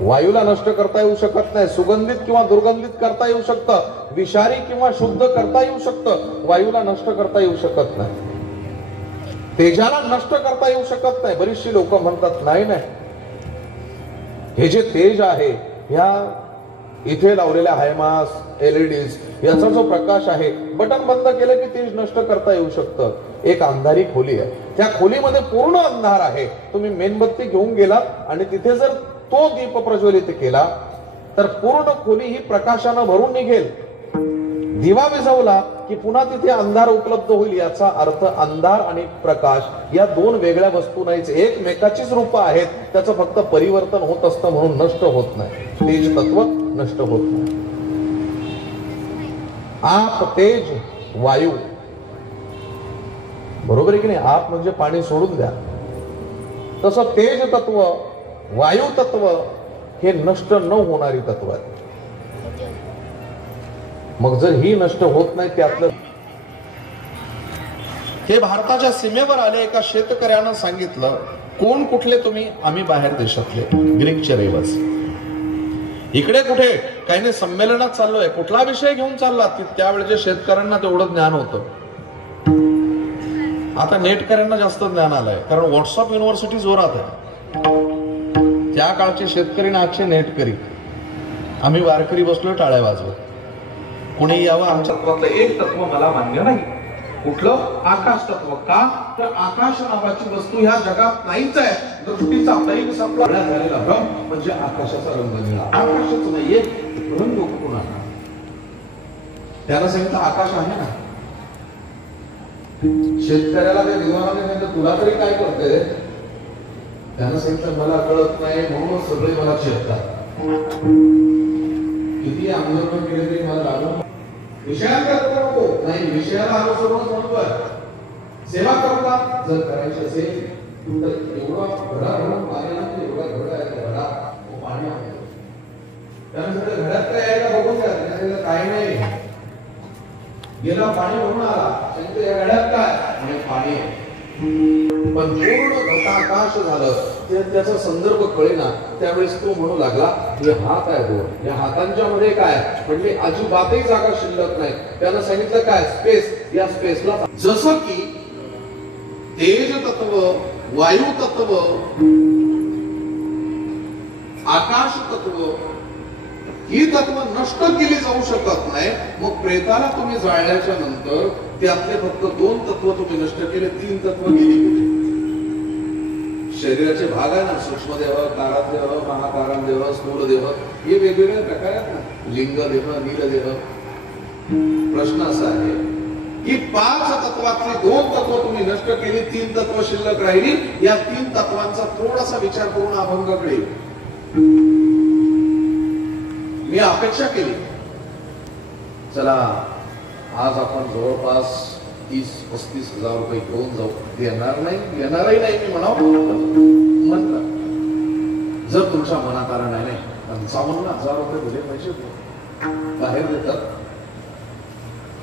वायूला नष्ट करता येऊ शकत नाही, सुगंधित किंवा दुर्गंधित करता येऊ शकतं, विषारी किंवा शुद्ध करता येऊ शकतं. वायूला नष्ट करता येऊ शकत नाही. तेजाला नष्ट करता येऊ शकत नाही. बरीचशी लोक म्हणतात नाही नाही, हे जे तेज आहे, ह्या इथे लावलेल्या हायमास एलईडीज याचा जो प्रकाश आहे, बटन बंद केलं की तेज नष्ट करता येऊ शकतं. एक अंधारी खोली आहे, त्या खोलीमध्ये पूर्ण अंधार आहे. तुम्ही मेणबत्ती घेऊन गेलात आणि तिथे जर तो दीप प्रज्वलित केला तर पूर्ण खोली ही प्रकाशानं भरून निघेल. दिवा विझवला की पुन्हा तिथे अंधार उपलब्ध होईल. याचा अर्थ अंधार आणि प्रकाश या 2 वेगळ्या वस्तू नाहीच, एकमेकाचीच रूप आहेत. त्याचं फक्त परिवर्तन होत असतं म्हणून नष्ट होत नाही. तेज तत्व नष्ट होत नाही. आप, तेज, वायू, बरोबर आहे की नाही. आप म्हणजे पाणी सोडून द्या. तसं तेज तत्व, वायू तत्व हे नष्ट न होणारी तत्व आहेत. मग जर ही नष्ट होत नाही, त्यातलं हे भारताच्या सीमेवर आले. एका शेतकऱ्यानं सांगितलं, कोण कुठले तुम्ही? आम्ही बाहेर देशातले, ग्रीकचे रहिवासी. इकडे कुठे काही नाही, संमेलनात चाललोय. कुठला विषय घेऊन चालला? त्यावेळेच्या शेतकऱ्यांना तेवढं ज्ञान होतं. आता नेटकऱ्यांना जास्त ज्ञान आलंय, कारण व्हॉट्सअप युनिव्हर्सिटी जोरात आहे. त्या काळचे शेतकरी ना आजचे नेटकरी. आम्ही वारकरी बसलोय टाळ्या वाजवत. कोणी यावं. आमच्या तत्वातलं एक तत्व मला मान्य नाही. कुठलं? आकाश तत्व. का तर आकाश नावाची वस्तू ह्या जगात नाहीच आहे. दृष्टीचा पैक संपला झालेला भ्रम म्हणजे आकाशाचा रंग निळा. आकाशच नाहीये, रंग कुठून आला? त्याला सांगितलं आकाश आहे ना. शेतकऱ्याला ते दिवाणाने सांगितलं तुला तरी काय करते? त्यानं सांगितलं मला कळत नाही म्हणून सगळे मला छेडतात. किती आंदोलन केले तरी मला लागून विषयात करतो नको नाही. विषयाला अनुसरून म्हणतोय सेवा करू का? जर करायची असेल तर एवढा घडा भरून पाणी नाही, एवढा घडा आहे घडा पाणी आहे. त्यानं सांगितलं घड्यात काय आहे का बघून द्या. त्यानं सांगितलं काय नाही. गेला पाणी भरून आला. सांगितलं या घड्यात काय? म्हणजे पाणी आहे. पण पूर्ण घटाकाश झालं, त्याचा संदर्भ कळेना. त्यावेळेस तो म्हणू लागला हे हात आहे दोन, या हातांच्या मध्ये काय? म्हणजे अजिबातही जागा शिल्लक नाही. त्यानं सांगितलं काय? स्पेस. या स्पेसला जसं की तेज तत्व, वायू तत्व, आकाश तत्व ही तत्व नष्ट केली जाऊ शकत नाही. मग प्रेताला तुम्ही जाळल्याच्या नंतर त्यातले फक्त 2 तत्व तुम्ही नष्ट केले, 3 तत्व गेली. शरीराचे भाग आहे ना, सूक्ष्मदेह, कारणदेह, महाकारणदेह, स्थूलदेह, हे वेगवेगळे प्रकार आहेत ना. लिंगदेह, नीलदेह. प्रश्न असा आहे की 5 तत्वातली 2 तत्व तुम्ही नष्ट केली, 3 तत्व शिल्लक राहिली. या 3 तत्वांचा थोडासा विचार करून अभंगाकडे मी अपेक्षा केली, चला आज आपण जवळपास 30-35 हजार रुपये घेऊन जाऊ. येणारही नाही मी म्हणावं. जर तुमच्या मनात आलं नाही 55,000 रुपये दिले पैसे बाहेर देतात.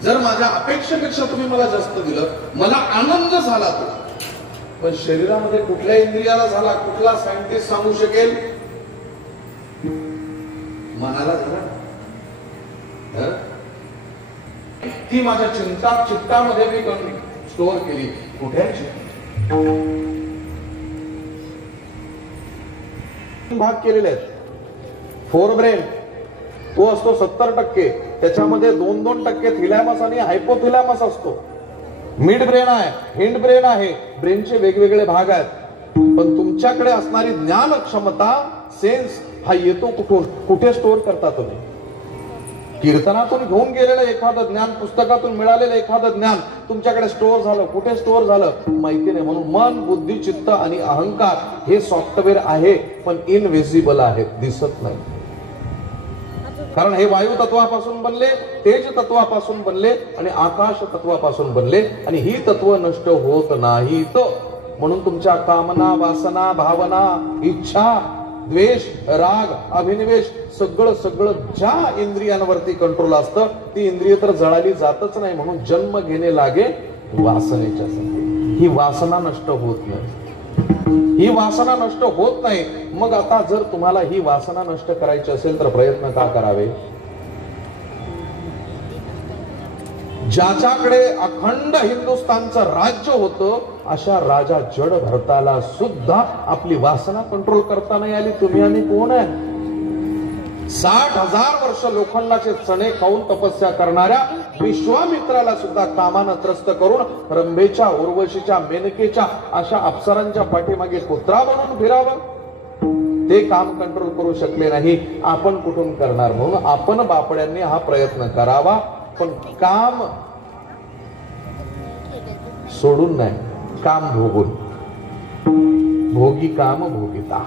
जर माझ्या अपेक्षेपेक्षा तुम्ही मला जास्त दिलं, मला आनंद झाला तो. पण शरीरामध्ये कुठल्या इंद्रियाला झाला, कुठला सायंटिस्ट सांगू शकेल? मनाला झाला. ती माझ्या चित्तामध्ये मी स्टोअर केली. कुठे भाग केलेले आहेत. फोरब्रेन तो असतो 70%, त्याच्यामध्ये 2% थिलॅमस आणि हायपोथिलॅमस असतो. मिड ब्रेन आहे, हिंड ब्रेन आहे. ब्रेनचे वेगवेगळे भाग आहेत. पण तुमच्याकडे असणारी ज्ञान क्षमता, सेन्स हा येतो कुठून? कुठे स्टोअर करता तुम्ही? कीर्तनातून घेऊन गेलेलं एखादं ज्ञान, पुस्तकातून मिळालेलं एखादं ज्ञान तुमच्याकडे स्टोअर झालं. कुठे स्टोअर झालं माहिती नाही. म्हणून मन, बुद्धी, चित्त आणि अहंकार हे सॉफ्टवेअर आहे, पण इनव्हिजिबल आहेत, दिसत नाही. कारण हे वायू तत्वापासून बनले, तेज तत्वापासून बनले आणि आकाश तत्वापासून बनले. आणि ही तत्व नष्ट होत नाहीत. म्हणून तुमच्या कामना, वासना, भावना, इच्छा, द्वेष, राग, अभिनिवेश सगळं ज्या इंद्रियांवरती कंट्रोल असतं, ती इंद्रिय तर जळाली जातच नाही. म्हणून जन्म घेणे लागे वासनेच्या संगे. ही वासना नष्ट होत नाही. ही वासना नष्ट होत नाही. मग आता जर तुम्हाला ही वासना नष्ट करायची असेल तर प्रयत्न का करावे? ज्याच्याकडे अखंड हिंदुस्थानचं राज्य होतं, अशा राजा जड भरताला सुद्धा आपली वासना कंट्रोल करता नाही आली. तुम्ही आणि कोण आहे? 60,000 वर्ष लोखंडाचे चणे खाऊन तपस्या करणाऱ्या विश्वामित्राला सुद्धा कामानं त्रस्त करून रंभेच्या, उर्वशीच्या, मेनकेच्या अशा अप्सरांच्या पाठीमागे कुत्रा बनून फिरावं, ते काम कंट्रोल करू शकले नाही. आपण कुठून करणार? म्हणून आपण बापड्यांनी हा प्रयत्न करावा. पण काम सोडून नाही, काम भोगून. भोगी काम भोगिता,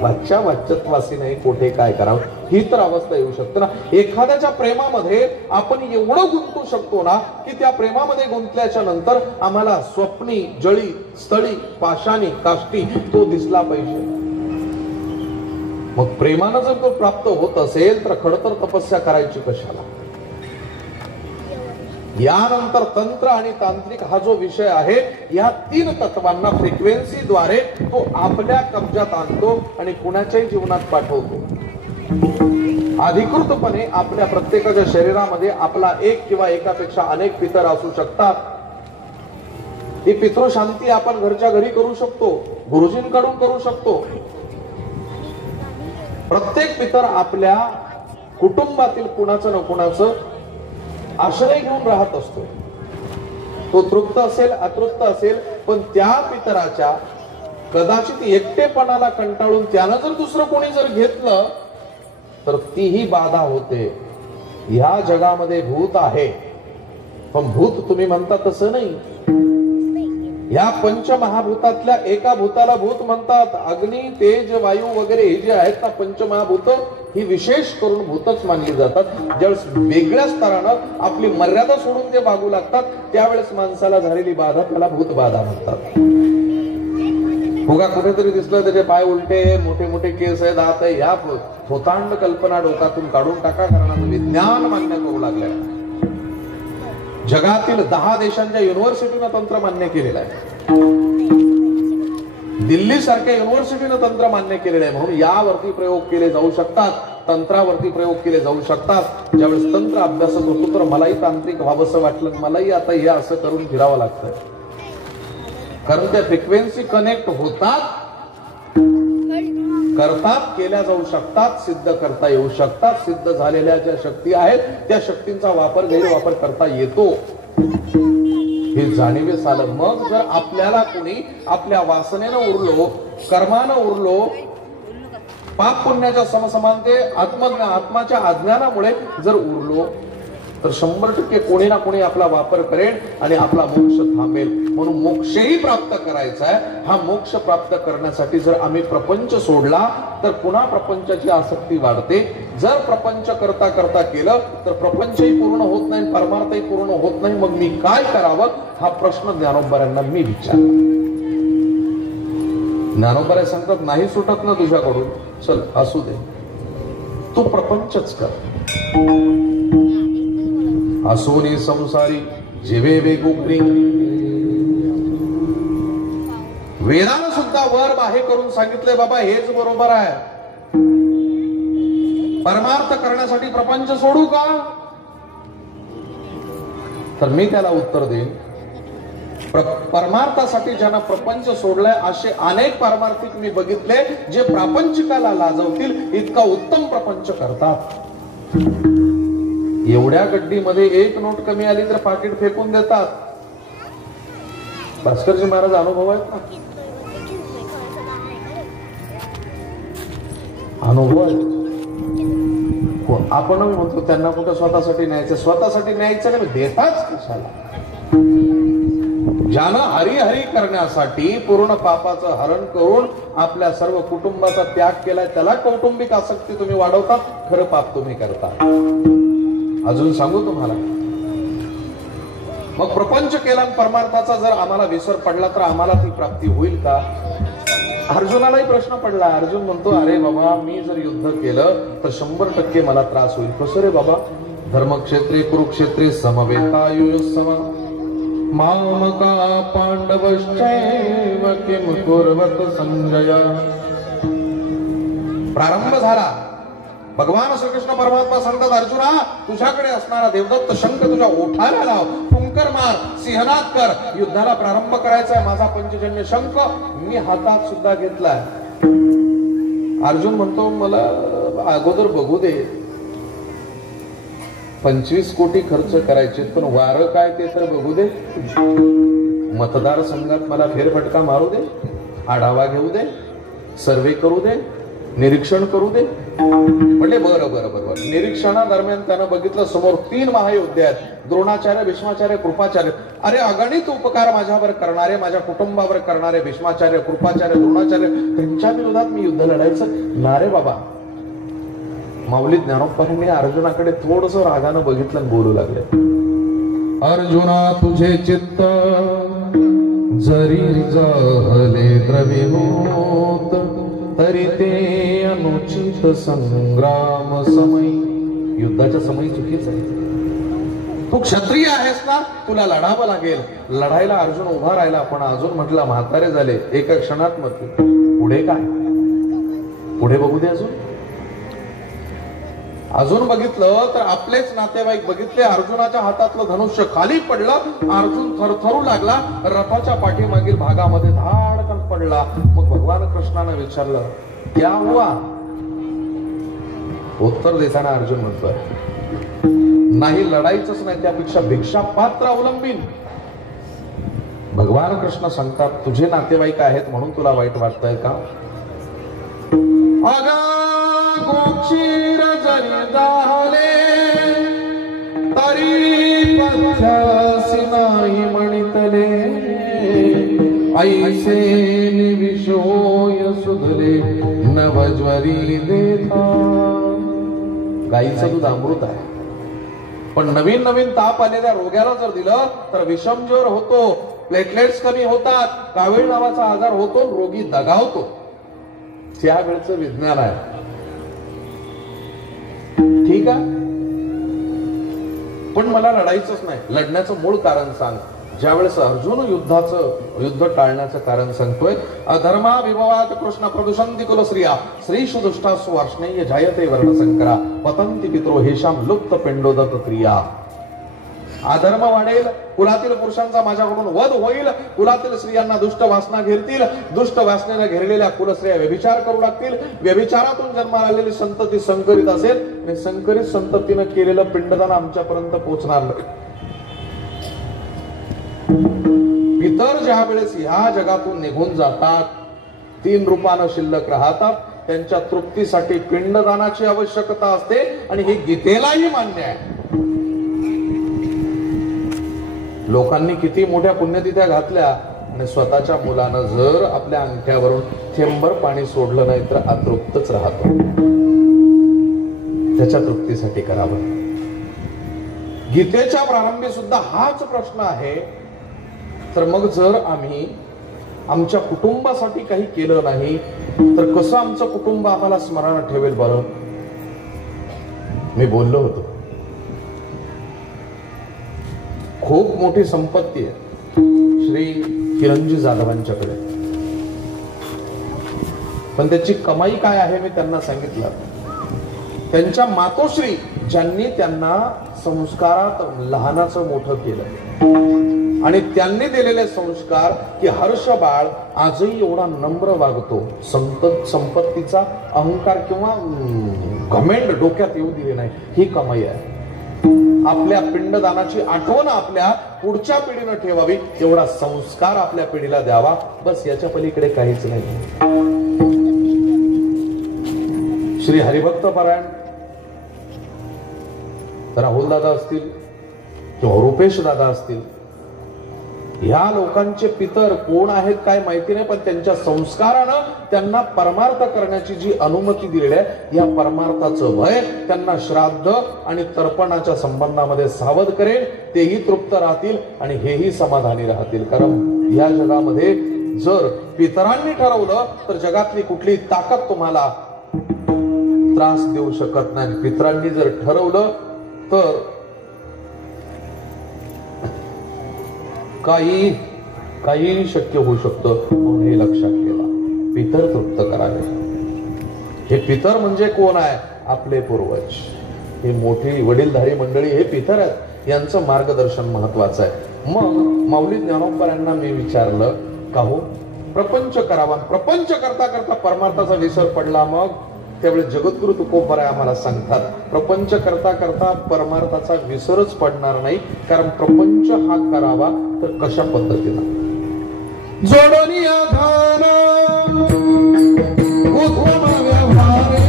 वाच्या वाच्यत्वासी नाही कोठे काय करावं, ही तर अवस्था येऊ शकते ना. एखाद्याच्या प्रेमामध्ये आपण एवढं गुंतू शकतो ना की त्या प्रेमामध्ये गुंतल्याच्या नंतर आम्हाला स्वप्नी, जळी, स्थळी, पाषाणी, काष्टी तो दिसला पाहिजे. मग प्रेमानं जर तो प्राप्त होत असेल तर खडतर तपस्या करायची कशाला? यानंतर तंत्र आणि तांत्रिक हा जो विषय आहे, या 3 तत्वांना फ्रिक्वेन्सीद्वारे तो आपल्या कब्जात आणतो आणि कुणाच्याही जीवनात पाठवतो. अधिकृतपणे आपल्या प्रत्येकाच्या शरीरामध्ये आपला एक किंवा एकापेक्षा अनेक पितर असू शकतात. ही पितृशांती आपण घरच्या घरी करू शकतो, गुरुजींकडून करू शकतो. प्रत्येक पितर आपल्या कुटुंबातील कुणाचं न कुणाचं आश्रय घेऊन राहत असतो. तो तृप्त असेल, अतृप्त असेल, पण त्या पितराच्या कदाचित एकटेपणाला कंटाळून त्यानं जर दुसरं कोणी जर घेतलं तर तीही बाधा होते. ह्या जगामध्ये भूत आहे, पण भूत तुम्ही म्हणता तसं नाही. या पंचमहाभूतातल्या एका भूताला भूत म्हणतात. अग्नी, तेज, वायू वगैरे हे जे आहेत ना पंचमहाभूत, ही विशेष करून भूतच मानली जातात. ज्यावेळेस वेगळ्या स्तरानं आपली मर्यादा सोडून ते वागू लागतात, त्यावेळेस माणसाला झालेली बाधा त्याला भूत बाधा म्हणतात. बघा कुठेतरी दिसलं त्याचे पाय उलटे, मोठे मोठे केस आहेत, हात आहे, या थोतांड कल्पना डोकातून काढून टाका. कारण विज्ञान मान्य करू लागलंय. जगातील 10 देशांच्या युनिव्हर्सिटीनं तंत्र मान्य केलेलं आहे. दिल्ली सारख्या युनिव्हर्सिटीनं तंत्र मान्य केलेलं आहे. म्हणून यावरती प्रयोग केले जाऊ शकतात, तंत्रावरती प्रयोग केले जाऊ शकतात. ज्यावेळेस तंत्र अभ्यासत होतो तर मलाही तांत्रिक व्हावंसं वाटलं, मलाही आता हे असं करून फिरावं लागतंय. कारण त्या फ्रिक्वेन्सी कनेक्ट होतात, करतात, केल्या जाऊ शकतात, सिद्ध करता येऊ शकतात. सिद्ध झालेल्या ज्या शक्ती आहेत त्या शक्तींचा वापर, गैरवापर करता येतो, हे जाणीवेस आलं. मग जर आपल्याला कोणी आपल्या वासनेनं उरलो, कर्मानं उरलो, पाप पुण्याच्या समसमानते आत्माच्या अज्ञानामुळे जर उरलो तर 100% कोणी ना कोणी आपला वापर करेल आणि आपला मोक्ष थांबेल. म्हणून मोक्षही प्राप्त करायचा आहे. हा मोक्ष प्राप्त करण्यासाठी जर आम्ही प्रपंच सोडला तर पुन्हा प्रपंचाची आसक्ती वाढते. जर प्रपंच करता करता केलं तर प्रपंचही पूर्ण होत नाही, परमार्थही पूर्ण होत नाही. मग मी काय करावं हा प्रश्न ज्ञानोबांना मी विचारला. ज्ञानोबा सांगतात नाही सुटत ना तुझ्याकडून, चल असू दे, तू प्रपंचच कर. असोनी संसारी जेवे वेगोग्री. वेदानं सुद्धा वर बाहे करून सांगितले बाबा हेच बरोबर आहे. परमार्थ करण्यासाठी प्रपंच सोडू का? तर मी त्याला उत्तर देईन, परमार्थासाठी ज्यांना प्रपंच सोडलाय असे अनेक पारमार्थिक मी बघितले जे प्रापंचिकाला लाजवतील इतका उत्तम प्रपंच करतात. एवढ्या गड्डीमध्ये एक नोट कमी आली तर पाकिट फेकून देतात. भास्करजी महाराज अनुभव आहेत ना, अनुभव आहेत. आपण म्हणतो त्यांना कुठं स्वतःसाठी न्यायचं, स्वतःसाठी न्यायचं नाही, देताच कशाला. ज्यानं हरिहरी करण्यासाठी पूर्ण पापाचं हरण करून आपल्या सर्व कुटुंबाचा त्याग केलाय त्याला कौटुंबिक आसक्ती तुम्ही वाढवतात, खरं पाप तुम्ही करता. अजून सांगू तुम्हाला, मग प्रपंच केला परमार्थाचा जर आम्हाला विसर पडला तर आम्हाला ती प्राप्ती होईल का? अर्जुनालाही प्रश्न पडला. अर्जुन म्हणतो अरे बाबा मी जर युद्ध केलं तर 100% मला त्रास होईल. कसं रे बाबा? धर्मक्षेत्रे कुरुक्षेत्रे समवेतायुयुस्सम मामका पांडवश्चैव किम कुर्वत संजय. प्रारंभ झाला. भगवान श्रीकृष्ण परमात्मा सांगतात अर्जुना तुझ्याकडे असणारा देवदत्त शंख तुझ्या ओठाला लाव, फुंकर मार, सिंहनाद कर, युद्धाला प्रारंभ करायचा आहे. माझा पंचजन्य शंख मी हातात सुद्धा घेतलाय. अर्जुन म्हणतो मला अगोदर बघू दे, 25 कोटी खर्च करायचे पण वारं काय ते तर बघू दे. मतदारसंघात मला फेरफटका मारू दे, आढावा घेऊ दे, सर्वे करू दे, निरीक्षण करू दे. म्हणजे बरं बरं बरोबर. निरीक्षणादरम्यान त्यानं बघितलं समोर 3 महायोद्धे आहेत, द्रोणाचार्य, भीष्माचार्य, कृपाचार्य. अरे अगणित उपकार माझ्यावर करणारे, माझ्या कुटुंबावर करणारे भीष्माचार्य, कृपाचार्य, द्रोणाचार्य, त्यांच्या विरोधात मी युद्ध लढायचं ना रे बाबा. माऊली ज्ञानोबांनी अर्जुनाकडे थोडस रागानं बघितलं आणि बोलू लागले. अर्जुना तुझे चित्त जरी जहले द्रविभूत तरी ते अनुचित संग्राम समय. युद्धाच्या समयी चुकीच आहे. तू क्षत्रिय आहेस ना, तुला लढावं लागेल. लढायला अर्जुन उभा राहिला पण अजून म्हटलं म्हातारे झाले, एका क्षणात मत पुढे काय, पुढे बघू दे. अजून बघितलं तर आपलेच नातेवाईक बघितले. अर्जुनाच्या हातातलं धनुष्य खाली पडलं, अर्जुन थरथरू लागला, रथाच्या पाठीमागील भागामध्ये धाडकन पडला. मग भगवान कृष्णाने विचारलं क्या हुआ? उत्तर देताना अर्जुन म्हणतोय नाही लढायचंच नाही, त्यापेक्षा भिक्षा पात्र अवलंबीन. भगवान कृष्ण सांगतात तुझे नातेवाईक आहेत म्हणून तुला वाईट वाटतंय का? गोक्षीर जरी जाहले तरी पथ्यासी नाही म्हणितले, ऐसे निविषोय सुधले नवज्वरी देता. गाईचं दूध अमृत आहे पण नवीन नवीन ताप आलेल्या रोग्याला जर दिलं तर विषमज्वर होतो, प्लेटलेट्स कमी होतात, कावीळ नावाचा आजार होतो, रोगी दगावतो. त्यावेळचं विज्ञान आहे. ठीक आहे पण मला लढायचंच नाही. लढण्याचं मूळ कारण सांग. ज्यावेळेस अर्जुन युद्ध टाळण्याचं कारण सांगतोय, अधर्मा विभवात कृष्ण प्रदूषंती कुल स्त्रिया स्त्रीषु दुष्टासु वर्ष्णेय जायते वर्णसंकरा पतंती पित्रो हेशाम लुप्त पिंडोदक क्रिया. अधर्म वाढेल, कुलातील पुरुषांचा माझ्याकडून वध होईल, कुलातील स्त्रियांना दुष्ट वासना घेरतील, दुष्ट वासनेला घेरलेल्या कुलस्त्रिया व्यभिचार करू लागतील, व्यभिचारातून जन्माला आलेली संतती संकरित असेल आणि संकरित संततीनं केलेलं पिंडदान आमच्यापर्यंत पोहोचणार नाही. इतर ज्या वेळेस ह्या जगातून निघून जातात, 3 रूपानं शिल्लक राहतात, त्यांच्या तृप्तीसाठी पिंडदानाची आवश्यकता असते आणि हे गीतेलाही मान्य आहे. लोकांनी किती मोठ्या पुण्यतिथ्या घातल्या आणि स्वतःच्या मुलानं जर आपल्या अंगठ्यावरून थेंबर पाणी सोडलं नाही तर अतृप्तच राहतो. त्याच्या तृप्तीसाठी करावं. गीतेच्या प्रारंभी सुद्धा हाच प्रश्न आहे. तर मग जर आम्ही आमच्या कुटुंबासाठी काही केलं नाही तर कसं आमचं कुटुंब आम्हाला स्मरण ठेवेल बरं? मी बोललो होतो खूप मोठी संपत्ती आहे श्री किरणजी जाधवांच्याकडे, पण त्याची कमाई काय आहे मी त्यांना सांगितलं. त्यांच्या मातोश्री ज्यांनी त्यांना संस्कारात लहानाचं मोठं केलं आणि त्यांनी दिलेले संस्कार की हर्ष बाळ आजही एवढा नम्र वागतो, संपत्तीचा अहंकार किंवा घमेंड डोक्यात येऊ दिले नाही, ही कमाई आहे. आपल्या पिंडदानाची आठवण आपल्या पुढच्या पिढीनं ठेवावी, एवढा संस्कार आपल्या पिढीला द्यावा, बस याच्या पलीकडे काहीच नाही. श्री हरिभक्त पारायण राहुल दादा असतील किंवा रुपेश दादा असतील, ह्या लोकांचे पितर कोण आहेत काय माहिती नाही, पण त्यांच्या संस्कारानं त्यांना परमार्थ करण्याची जी अनुमती दिलेली आहे, या परमार्थाचं भय त्यांना श्राद्ध आणि तर्पणाच्या संबंधामध्ये सावध करेल. तेही तृप्त राहतील आणि हेही समाधानी राहतील. कारण या जगामध्ये जर पितरांनी ठरवलं तर जगातली कुठली ताकद तुम्हाला त्रास देऊ शकत नाही. पितरांनी जर ठरवलं तर काही शक्य होऊ शकतं. म्हणून हे लक्षात ठेवा, पितर तृप्त करावे. हे पितर म्हणजे कोण आहे? आपले पूर्वज, हे मोठी वडीलधारी मंडळी हे पितर आहेत, यांचं मार्गदर्शन महत्वाचं आहे. मग माऊली ज्ञानोबा यांना मी विचारलं का हो प्रपंच करावा, प्रपंच करता करता परमार्थाचा विसर पडला. मग त्यावेळी जगद्गुरु तुकोबराय आम्हाला सांगतात प्रपंच करता करता परमार्थाचा विसरच पडणार नाही. कारण प्रपंच हा करावा तर कशा पद्धतीनं? जोडणी आधार उत्तम व्यवहारे,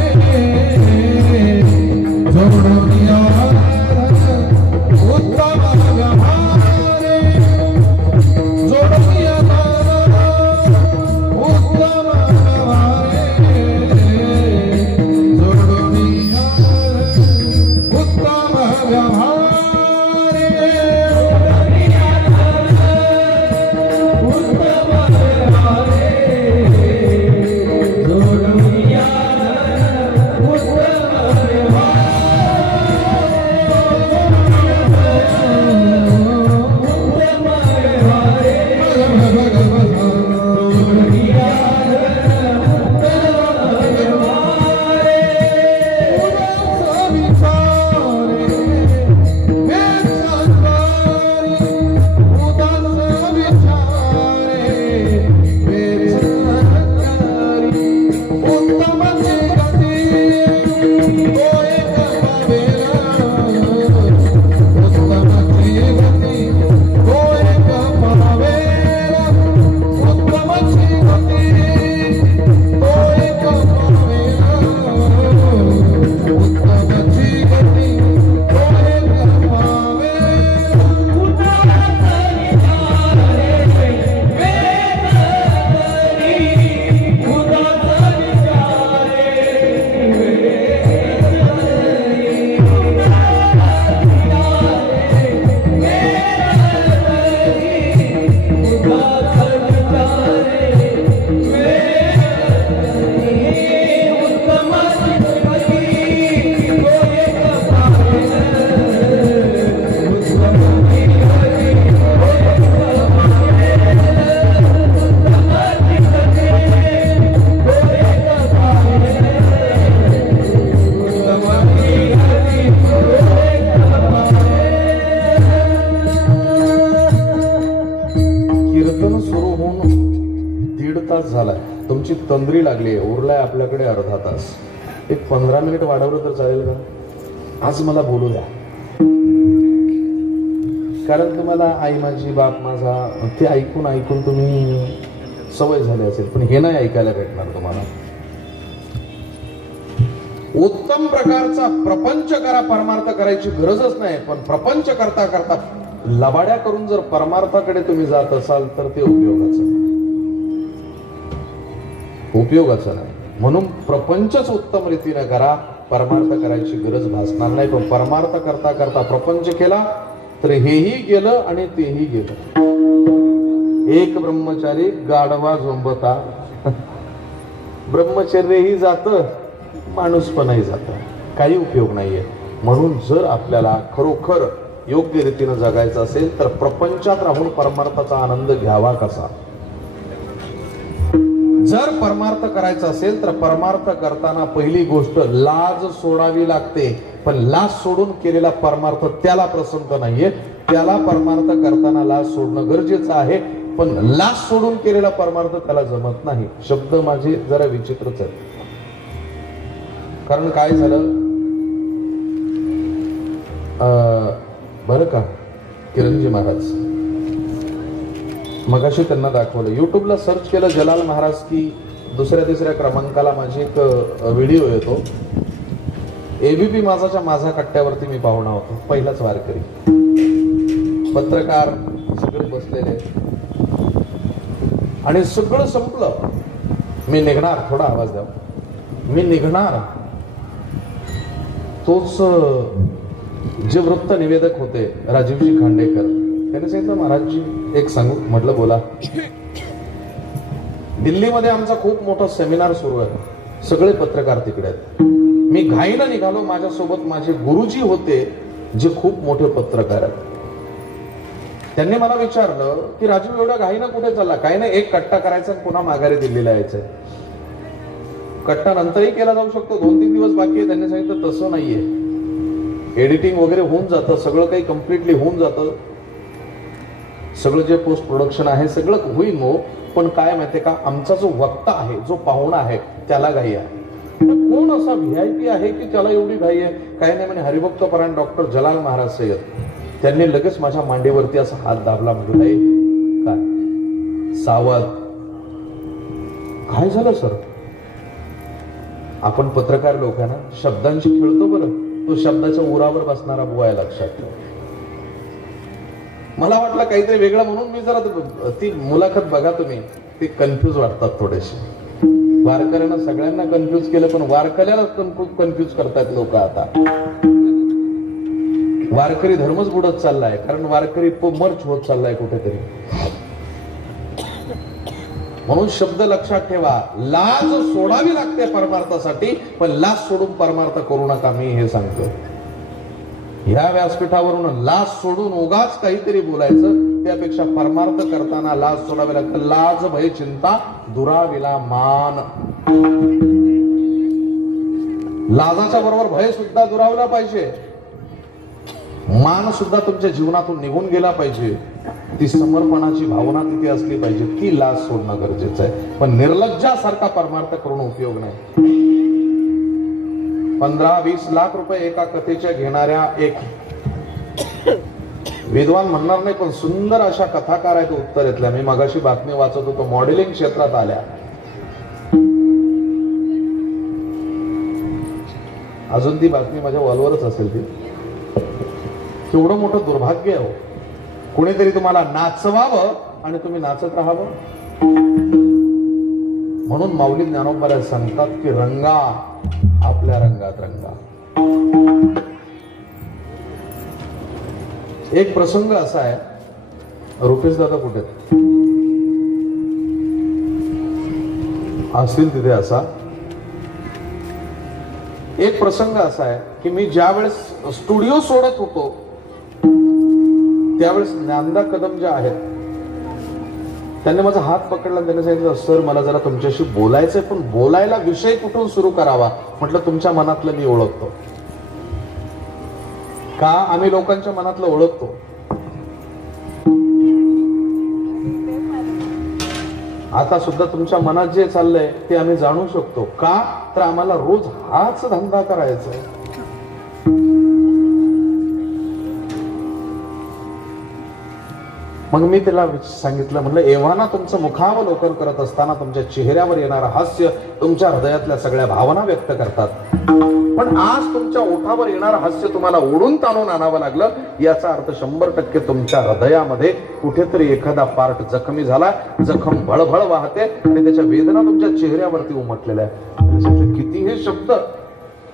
जोडणी आधार उत्तम व्यवहारे, जोडणी आधार उत्तम व्यवहारे, जोडणी आधार उत्तम व्यवहारे. तुमची तंद्री लागली आहे, उरलाय आपल्याकडे अर्धा तास, एक 15 मिनिट वाढवलं तर चालेल का? आज मला बोलू द्या, कारण तुम्हाला आई माझी बाप माझा ते ऐकून ऐकून तुम्ही सवय झाली असेल, पण हे नाही ऐकायला भेटणार तुम्हाला. उत्तम प्रकारचा प्रपंच करा, परमार्थ करायची गरजच नाही, पण प्रपंच करता करता लबाड्या करून जर परमार्थाकडे तुम्ही जात असाल तर ते उपयोगाचं नाही. उपयोगाचं नाही. म्हणून प्रपंचच उत्तम रीतीने करा. परमार्थ करायची गरज भासणार नाही. पण परमार्थ करता करता प्रपंच केला तर हेही गेलं आणि तेही गेलं. एक ब्रह्मचारी गाढवा झोंबता. ब्रह्मचर्यही जात, माणूसपणही जात. काही उपयोग नाहीये. म्हणून जर आपल्याला खरोखर योग्य रीतीने जगायचं असेल तर प्रपंचात राहून परमार्थाचा आनंद घ्यावा कसा. जर परमार्थ करायचा असेल तर परमार्थ करताना पहिली गोष्ट लाज सोडावी लागते. पण लाज सोडून केलेला परमार्थ त्याला प्रसंत नाहीये. त्याला परमार्थ करताना लाज सोडणं गरजेचं आहे. पण लाज सोडून केलेला परमार्थ त्याला जमत नाही. शब्द माझे जरा विचित्रच आहेत. कारण काय झालं बरं का, किरणजी महाराज मगाशी त्यांना दाखवलं. युट्यूबला सर्च केलं जलाल महाराज की दुसऱ्या तिसऱ्या क्रमांकाला माझी एक व्हिडिओ येतो. एबीपी माझाच्या माझा कट्ट्यावरती मी पाहुणा होतो. पहिलाच वारकरी, पत्रकार सगळे बसलेले आणि सगळं संपलं. मी निघणार, थोडा आवाज द्या, मी निघणार. तोच जे वृत्त निवेदक होते राजीवजी खांडेकर, त्याने सांगितलं महाराजजी एक सांगू. म्हटलं बोला. दिल्लीमध्ये आमचा खूप मोठा सेमिनार सुरू आहे. सगळे पत्रकार तिकडे आहेत. मी घाईनं निघालो. माझ्यासोबत माझे गुरुजी होते जे खूप मोठे पत्रकार आहेत. त्यांनी मला विचारलं की राजू एवढा घाईनं कुठे चालला. काही नाही, एक कट्टा करायचा आणि पुन्हा माघारी दिल्लीला यायचंय. कट्टा नंतरही केला जाऊ शकतो, 2-3 दिवस बाकी आहे. त्यांनी सांगितलं तसं नाहीये. एडिटिंग वगैरे होऊन जातं, सगळं काही कम्प्लिटली होऊन जातं. सगळं जे पोस्ट प्रोडक्शन आहे सगळं होईल. पण काय माहितीये का, आमचा जो वक्ता आहे, जो पाहुणा आहे, त्याला घाई आहे. कोण असा VIP आहे की त्याला एवढी घाई आहे. काही नाही म्हणे हरिभक्त परायण डॉक्टर जलाल महाराज सय्यद. त्यांनी लगेच माझ्या मांडीवरती असा हात दाबला. म्हणजे काय सावध, काय झालं सर. आपण पत्रकार लोक आहे ना, शब्दांशी खेळतो बरं. तो शब्दाच्या उरावर बसणारा बुवा आहे, लक्षात ठेव. मला वाटलं काहीतरी वेगळं म्हणून मी जरा ती मुलाखत बघा तुम्ही, ती कन्फ्यूज वाटतात थोडेसे. वारकऱ्यांना सगळ्यांना कन्फ्यूज केलं, पण वारकऱ्याला कन्फ्यूज करतात लोक. आता वारकरी धर्मच बुडत चाललाय. कारण वारकरी मर्च होत चाललाय कुठेतरी. म्हणून शब्द लक्षात ठेवा. लाज सोडावी लागते परमार्थासाठी, पण लाज सोडून परमार्थ करू नका. मी हे सांगतो. ह्या व्यासपीठावरून लाज सोडून उगाच काहीतरी बोलायचं, त्यापेक्षा परमार्थ करताना लाज सोडावी लागते. लाज भय चिंता दुराविला मान. लाजाच्या बरोबर भय सुद्धा दुरावला पाहिजे. मान सुद्धा तुमच्या जीवनातून निघून गेला पाहिजे. ती समर्पणाची भावना तिथे असली पाहिजे. ती लाज सोडणं गरजेचं आहे. पण निर्लज्जासारखा परमार्थ करून उपयोग नाही. 15-20 लाख रुपये एका कथेच्या घेणाऱ्या एक विद्वान म्हणणार नाही, पण सुंदर अशा कथाकार आहेत उत्तरेतल्या. मी मगाशी बातमी वाचत होतो, मॉडेलिंग क्षेत्रात आल्या. अजून ती बातमी माझ्या वॉलवरच असेल. ती केवढं मोठं दुर्भाग्य आहे. कोणीतरी तुम्हाला नाचवावं आणि तुम्ही नाचत राहावं. म्हणून माऊली ज्ञानोबा सांगतात की रंगा, आपल्या रंगात रंगा. एक प्रसंग असा आहे. रुपेश दादा कुठे असतील तिथे. असा एक प्रसंग असा आहे की मी ज्या वेळेस स्टुडिओ सोडत होतो त्यावेळेस ज्ञानदा कदम ज्या आहेत त्यांनी माझा हात पकडला. त्यांनी सांगितलं सर मला जरा तुमच्याशी बोलायचंय, पण बोलायला विषय कुठून सुरू करावा. म्हटलं तुमच्या मनातलं मी ओळखतो. का आम्ही लोकांच्या मनातलं ओळखतो. आता सुद्धा तुमच्या मनात जे चाललंय ते आम्ही जाणू शकतो. का तर आम्हाला रोज हाच धंदा करायचा आहे. मग मी त्याला सांगितलं, म्हणलं एव्हाना तुमचं मुखावलोकन करत असताना तुमच्या चेहऱ्यावर येणारं हास्य तुमच्या हृदयातल्या सगळ्या भावना व्यक्त करतात, पण आज तुमच्या ओठावर येणारं हास्य तुम्हाला ओढून ताणून आणावं लागलं, याचा अर्थ 100% तुमच्या हृदयामध्ये कुठेतरी एखादा पार्ट जखमी झाला, जखम भळभळ वाहते आणि त्याच्या वेदना तुमच्या चेहऱ्यावरती उमटलेल्या आहे. किती हे शब्द?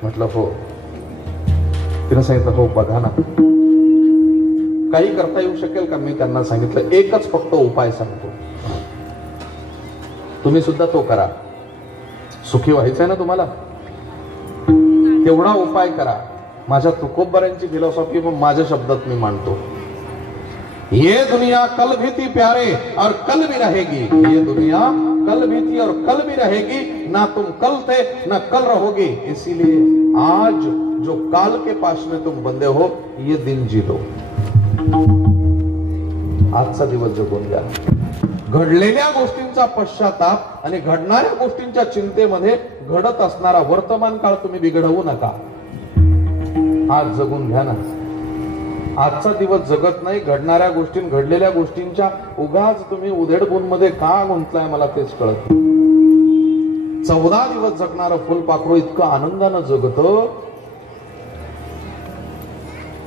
म्हटलं हो. तिने सांगितलं हो बघा ना, काही करता येऊ शकेल का? मी त्यांना सांगितलं एकच फक्त उपाय सांगतो, तुम्ही सुद्धा तो करा. सुखी व्हायचंय ना तुम्हाला, तेवढा उपाय करा. माझ्या तुकोबरांची फिलॉसॉफी पण माझ्या शब्दात मी मांडतो. ये दुनिया कल भी थी प्यारे और कल भी रहेगी, ये दुनिया कल भी थी और कल भी रहेगी, ना तुम कल थे ना कल रहोगे, इसीलिए आज जो काल के पास में तुम बंदे हो, ये दिन जी लो. आजचा दिवस जगून घ्या. घडलेल्या गोष्टींचा पश्चाताप आणि घडणाऱ्या गोष्टींच्या चिंतेमध्ये घडत असणारा वर्तमान काळ तुम्ही बिघडवू नका. आज जगून घ्या ना. आजचा दिवस जगत नाही, घडणाऱ्या गोष्टी घडलेल्या गोष्टींच्या उगाच तुम्ही उधेडबुनमध्ये का गुंतलाय मला तेच कळत. 14 दिवस जगणारं फुलपाखरू इतकं आनंदानं जगत,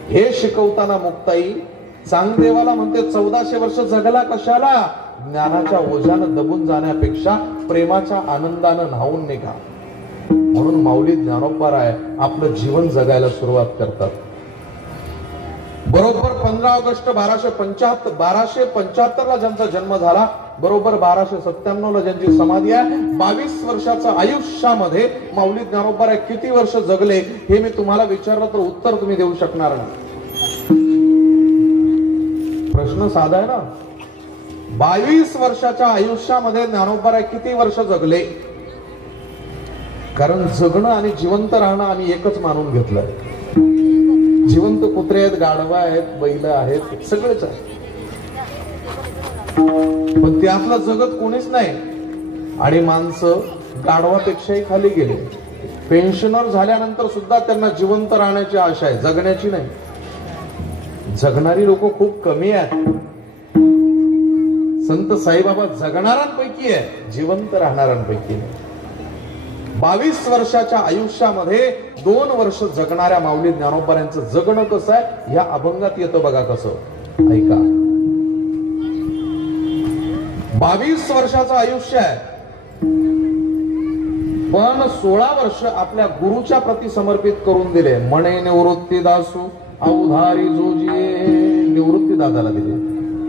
हे शिकवताना मुक्ताई चांगदेवाला म्हणते 1400 वर्ष जगला कशाला? ज्ञानाच्या ओझ्यानं दबून जाण्यापेक्षा प्रेमाच्या आनंदानं न्हावून निघा. म्हणून माऊली ज्ञानोबाराय आपलं जीवन जगायला सुरुवात करतात. बरोबर 15 ऑगस्ट 1275 ला ज्यांचा जन्म झाला, बरोबर 1297 ला ज्यांची समाधी आहे, 22 वर्षाच्या आयुष्यामध्ये माऊली ज्ञानोबाराय किती वर्ष जगले हे मी तुम्हाला विचारलं तर उत्तर तुम्ही देऊ शकणार नाही. प्रश्न साधा आहे ना. 22 वर्षाच्या आयुष्यामध्ये ज्ञानोबाराय किती वर्ष जगले? कारण जगणं आणि जिवंत राहणं आम्ही एकच मानून घेतलं. जिवंत कुत्रे आहेत, गाढवा आहेत, बैल आहेत, सगळेच आहे, पण त्यातलं जगत कोणीच नाही. आणि माणसं गाढवापेक्षाही खाली गेले. पेन्शनर झाल्यानंतर सुद्धा त्यांना जिवंत राहण्याची आशा आहे, जगण्याची नाही. जगणारी लोक खूप कमी आहेत. संत साईबाबा जगणाऱ्यांपैकी आहे, जिवंत राहणाऱ्यांपैकी नाही. 22 वर्षाच्या आयुष्यामध्ये 2 वर्ष जगणाऱ्या माऊली ज्ञानोबारांचं जगणं कसं आहे या अभंगात येतं बघा कसं. ऐका. 22 वर्षाचं आयुष्य आहे, पण 16 वर्ष आपल्या गुरुच्या प्रती समर्पित करून दिले. म्हणे निवृत्ती दासू अवधारी जोजिये, निवृत्ती दादाला दिले.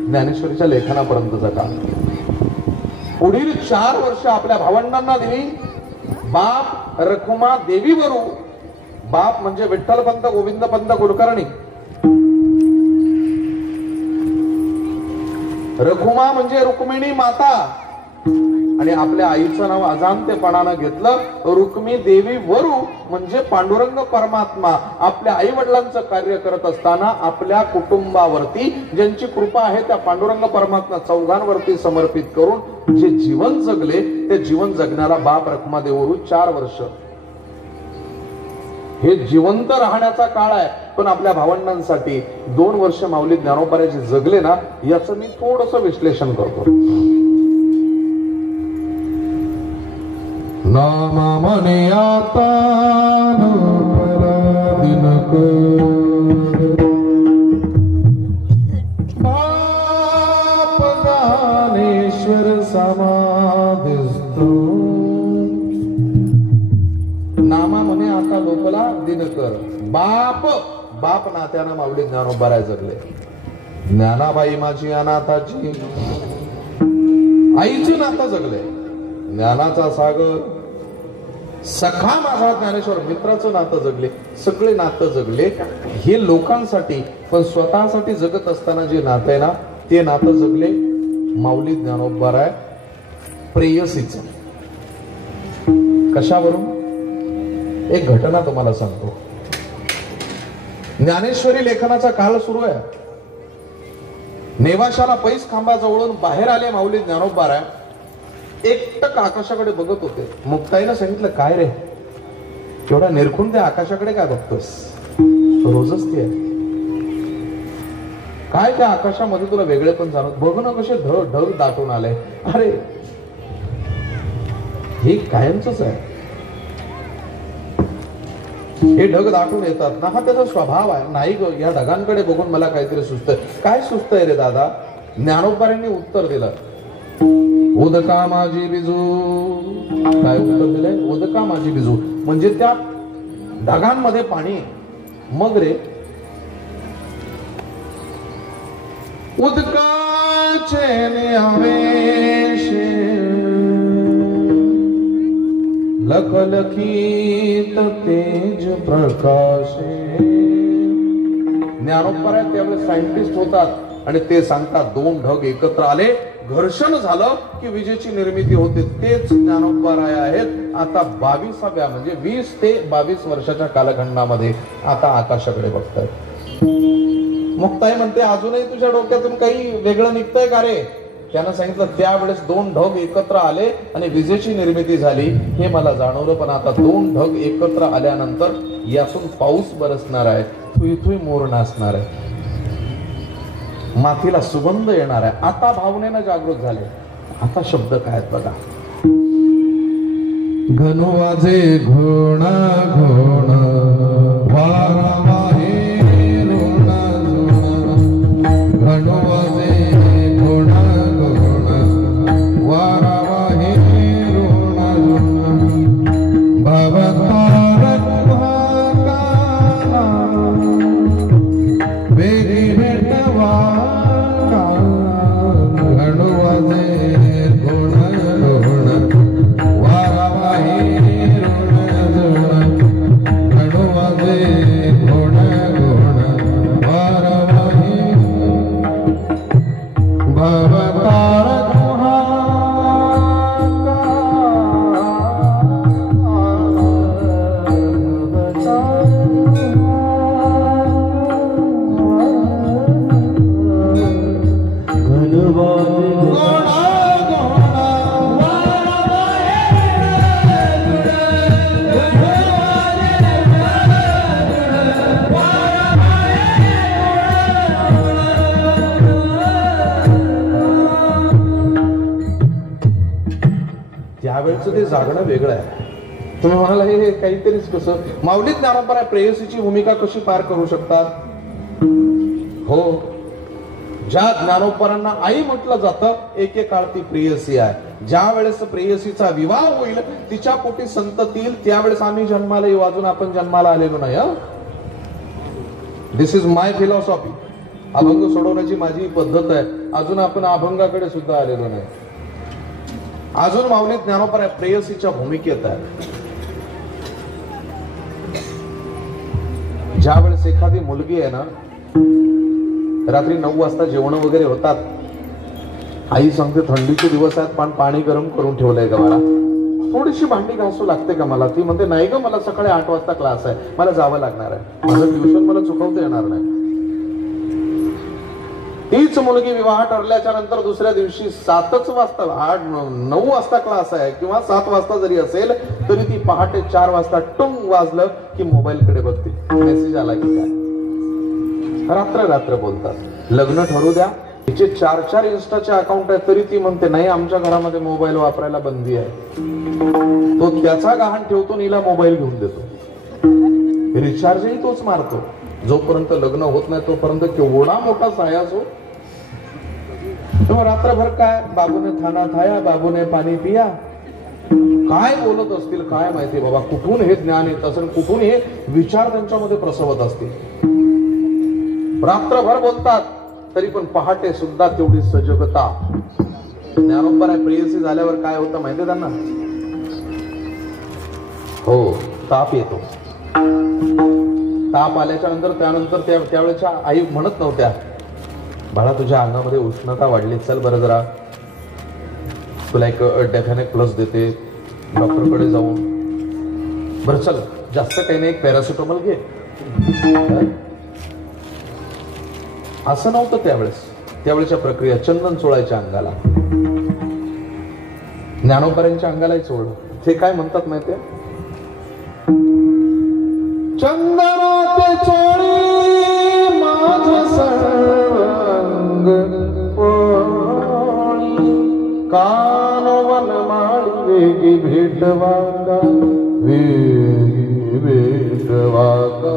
ज्ञानेश्वरीच्या लेखनापर्यंतचा काळ. पुढील 4 वर्ष आपल्या भावंडांना दिली. बाप रखुमा देवीवरू, बाप म्हणजे विठ्ठलपंत गोविंदपंत कुलकर्णी, रखुमा म्हणजे रुक्मिणी माता, आणि आपल्या आईचं नाव अजाणतेपणानं घेतलं रुक्मी देवी वरू म्हणजे पांडुरंग परमात्मा. आपल्या आई वडिलांचं कार्य करत असताना आपल्या कुटुंबावरती ज्यांची कृपा आहे त्या पांडुरंग परमात्मा चौघांवरती समर्पित करून जे जीवन जगले ते जीवन जगण्याला बाप रखमा देवरू 4 वर्ष. हे जिवंत राहण्याचा काळ आहे, पण आपल्या भावंडांसाठी 2 वर्ष माऊली ज्ञानोबाराय जगले ना, याचं मी थोडस विश्लेषण करतो. नामा मने आता बाप ज्ञानेश्वर समाधिस्थो. नामा म्हणे आता लोकला दिनकर. बाप बाप नात्यानं माऊली ज्ञानोबाराय जगले. ज्ञानाबाई माझी अनाथाची आईचं नातं जगले. ज्ञानाचा सागर सखा माझा ज्ञानेश्वर मित्राचं नातं जगले. सगळे नातं जगले हे लोकांसाठी, पण स्वतःसाठी जगत असताना जे नातं आहे ना ते नातं जगले माऊली ज्ञानोबाराय प्रेयसीच. कशावरून? एक घटना तुम्हाला सांगतो. ज्ञानेश्वरी लेखनाचा काळ सुरू आहे. नेवाशाला पैस खांबाजवळून बाहेर आले माऊली ज्ञानोबाराय. एकटक आकाशाकडे बघत होते. मुक्ताईनं सांगितलं काय रे एवढा निरखून त्या आकाशाकडे काय बघतोस? रोजच ते आहे. काय त्या आकाशामध्ये तुला वेगळे पण जाणवत? बघ ना कसे ढग दाटून आले. अरे हे कायमच आहे. हे ढग दाटून येतात ना, हा त्याचा स्वभाव आहे. नाही ग, या ढगांकडे बघून मला काहीतरी सुचतंय. काय सुचतंय रे दादा? ज्ञानोबांनी उत्तर दिलं, उदका माझी बिजू. काय उत्तर दिलंय? उदका माझी बिजू म्हणजे त्या ढगांमध्ये पाणी. मग रे, उदकाचे न्यावेशे लखलखीत तेज प्रकाशे. ज्ञानोबा त्यावेळेस सायंटिस्ट होतात आणि ते सांगतात, दोन ढग एकत्र आले, घर्षण झालं की विजेची निर्मिती होते. तेच ज्ञानोबा राय आहेत आता 22व्या म्हणजे 20 ते 22 वर्षाच्या कालखंडामध्ये आता आकाशाकडे बघतात. मुक्ताई म्हणते, अजूनही तुझ्या डोक्यातून काही वेगळं निघतंय का रे? त्यानं सांगितलं, त्यावेळेस दोन ढग एकत्र आले आणि विजेची निर्मिती झाली हे मला जाणवलं, पण आता दोन ढग एकत्र आल्यानंतर यातून पाऊस बरसणार आहे, थुई मोर नाचणार आहे, मातीला सुगंध येणार आहे. आता भावनेनं जागृत झाले. आता शब्द काय आहेत बघा. घनुवाजे घोणा घोणा वारा वाहे रोणा झोणा. घनुवाजे घोणा घोणा वारा वाहे रोणा झोणा. भवतारक भाकाना बेरी भेटवा. त्यावेळेचं ते जागणं वेगळं आहे. तुम्ही म्हणाला हे काहीतरीच कसं. माऊली ज्ञानोबा प्रेयसीची भूमिका कशी पार करू शकतात? हो, ज्या ज्ञानोबांना आई म्हटलं जातं, एकेकाळ ती प्रेयसी आहे. ज्या वेळेस प्रेयसीचा विवाह होईल, तिच्या पोटी संतती येईल, त्यावेळेस आम्ही जन्माला येऊ. अजून आपण जन्माला आलेलो नाही. दिस इज माय फिलॉसॉफी. अभंग सोडवण्याची माझी पद्धत आहे. अजून आपण अभंगाकडे सुद्धा आलेलो नाही. अजून माऊली ज्ञानोबा प्रेयसीच्या भूमिकेत आहे. ज्या वेळेस एखादी मुलगी आहे ना, रात्री 9 वाजता जेवण वगैरे होतात, आई सांगते थंडीचे दिवस आहेत पण पाणी गरम करून ठेवलंय का मला, थोडीशी भांडी घासू लागते का मला? ती म्हणते नाही ग, मला सकाळी 8 वाजता क्लास आहे, मला जावं लागणार आहे, माझं ट्युशन मला चुकवता येणार नाही. तीच मुलगी विवाह ठरल्याच्या नंतर दुसऱ्या दिवशी 7च वाजता 9 वाजता क्लास आहे किंवा 7 वाजता जरी असेल तरी ती पहाटे 4 वाजता टुंग वाजलं की मोबाईल कडे बघते, मेसेज आला की काय. रात्र रात्र बोलतात. लग्न ठरू द्या, तिचे 4 इन्स्टाचे अकाउंट आहे तरी ती म्हणते नाही, आमच्या घरामध्ये मोबाईल वापरायला बंदी आहे. तो त्याचा गहाण ठेवतो, नीला मोबाईल घेऊन देतो, रिचार्जही तोच मारतो. जोपर्यंत लग्न होत नाही तोपर्यंत केवढा मोठा सायास हो. तेव्हा रात्रभर काय, बाबूने थाना थाया, बाबूने पाणी पिया, काय बोलत असतील काय माहिती बाबा. कुठून हे ज्ञान येत असेल, कुठून हे विचार त्यांच्यामध्ये प्रसवत असतील. रात्रभर बोलतात तरी पण पहाटे सुद्धा तेवढी सजगता. ज्ञानोबा प्रेयसी झाल्यावर काय होतं माहितीये त्यांना? हो, ताप येतो. ताप आल्याच्या नंतर त्यानंतर त्यावेळेच्या आई म्हणत नव्हत्या, बाळा तुझ्या अंगामध्ये उष्णता वाढली, चल बरं जरा तुला एक डेफेनेक प्लस देते, डॉक्टरकडे जाऊन, बरं चल जास्त काही नाही, एक पॅरासिटामॉल घे. असं नव्हतं त्यावेळेस. त्यावेळेच्या प्रक्रिया चंदन चोळायच्या अंगाला. ज्ञानोबांच्या अंगालाही चोळलं. ते काय म्हणतात माहितीये? चंदनाचे चोळी माझ सर्व कानवन माळी वेगी भेटवा का, वेगी भेटवा का.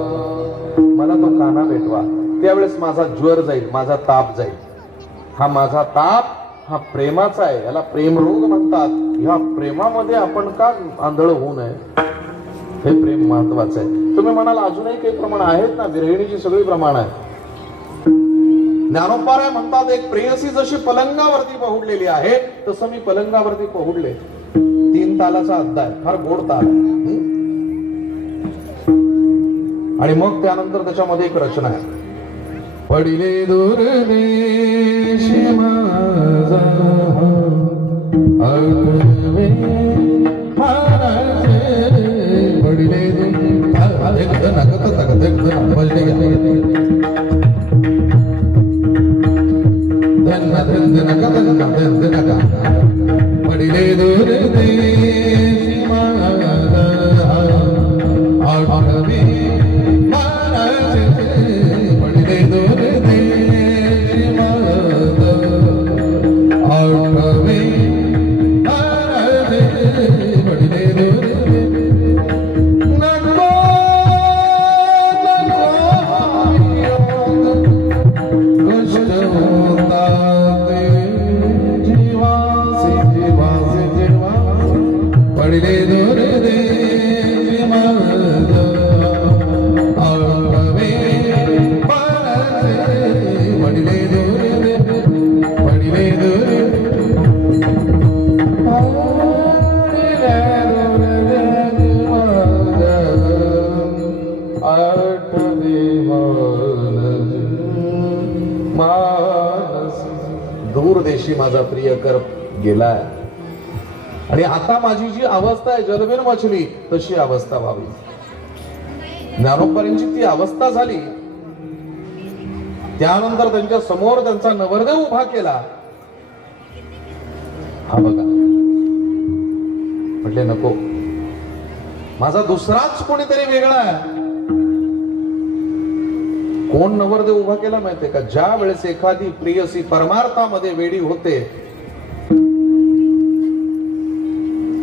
मला तो काना भेटवा. त्यावेळेस माझा ज्वर जाईल, माझा ताप जाईल. हा माझा ताप हा प्रेमाचा आहे, याला प्रेमरोग म्हणतात. ह्या प्रेमामध्ये आपण का आंधळ होऊ नये, हे प्रेम महत्वाचं आहे. तुम्ही म्हणाल अजूनही काही प्रमाण आहेत ना, विरहिणीची सगळी प्रमाण आहे. ज्ञानोबा म्हणतात एक प्रेयसी जशी पलंगावरती पहुडलेली आहे तसं मी पलंगावरती पहुडले. 3 तालाचा अध्याय, फार गोड ताल. आणि मग त्यानंतर त्याच्यामध्ये एक रचना आहे. पडिले दूर देशी माझा आठवे हाराचे, पडिले पडिले दूर देशी माझा आठवे दूर देशी माझा प्रियकर गेलाय. आणि आता माझी जी अवस्था आहे जलबेन मछली तशी अवस्था व्हावी. ज्ञानोबांची ती अवस्था झाली. त्यानंतर त्यांच्या समोर त्यांचा नवरदेव उभा केला. हा बघा, म्हटले नको, माझा दुसराच कोणीतरी वेगळा आहे. कोण नवरदेव उभा केला माहितीये का? ज्या वेळेस एखादी प्रियसी परमार्थामध्ये वेडी होते,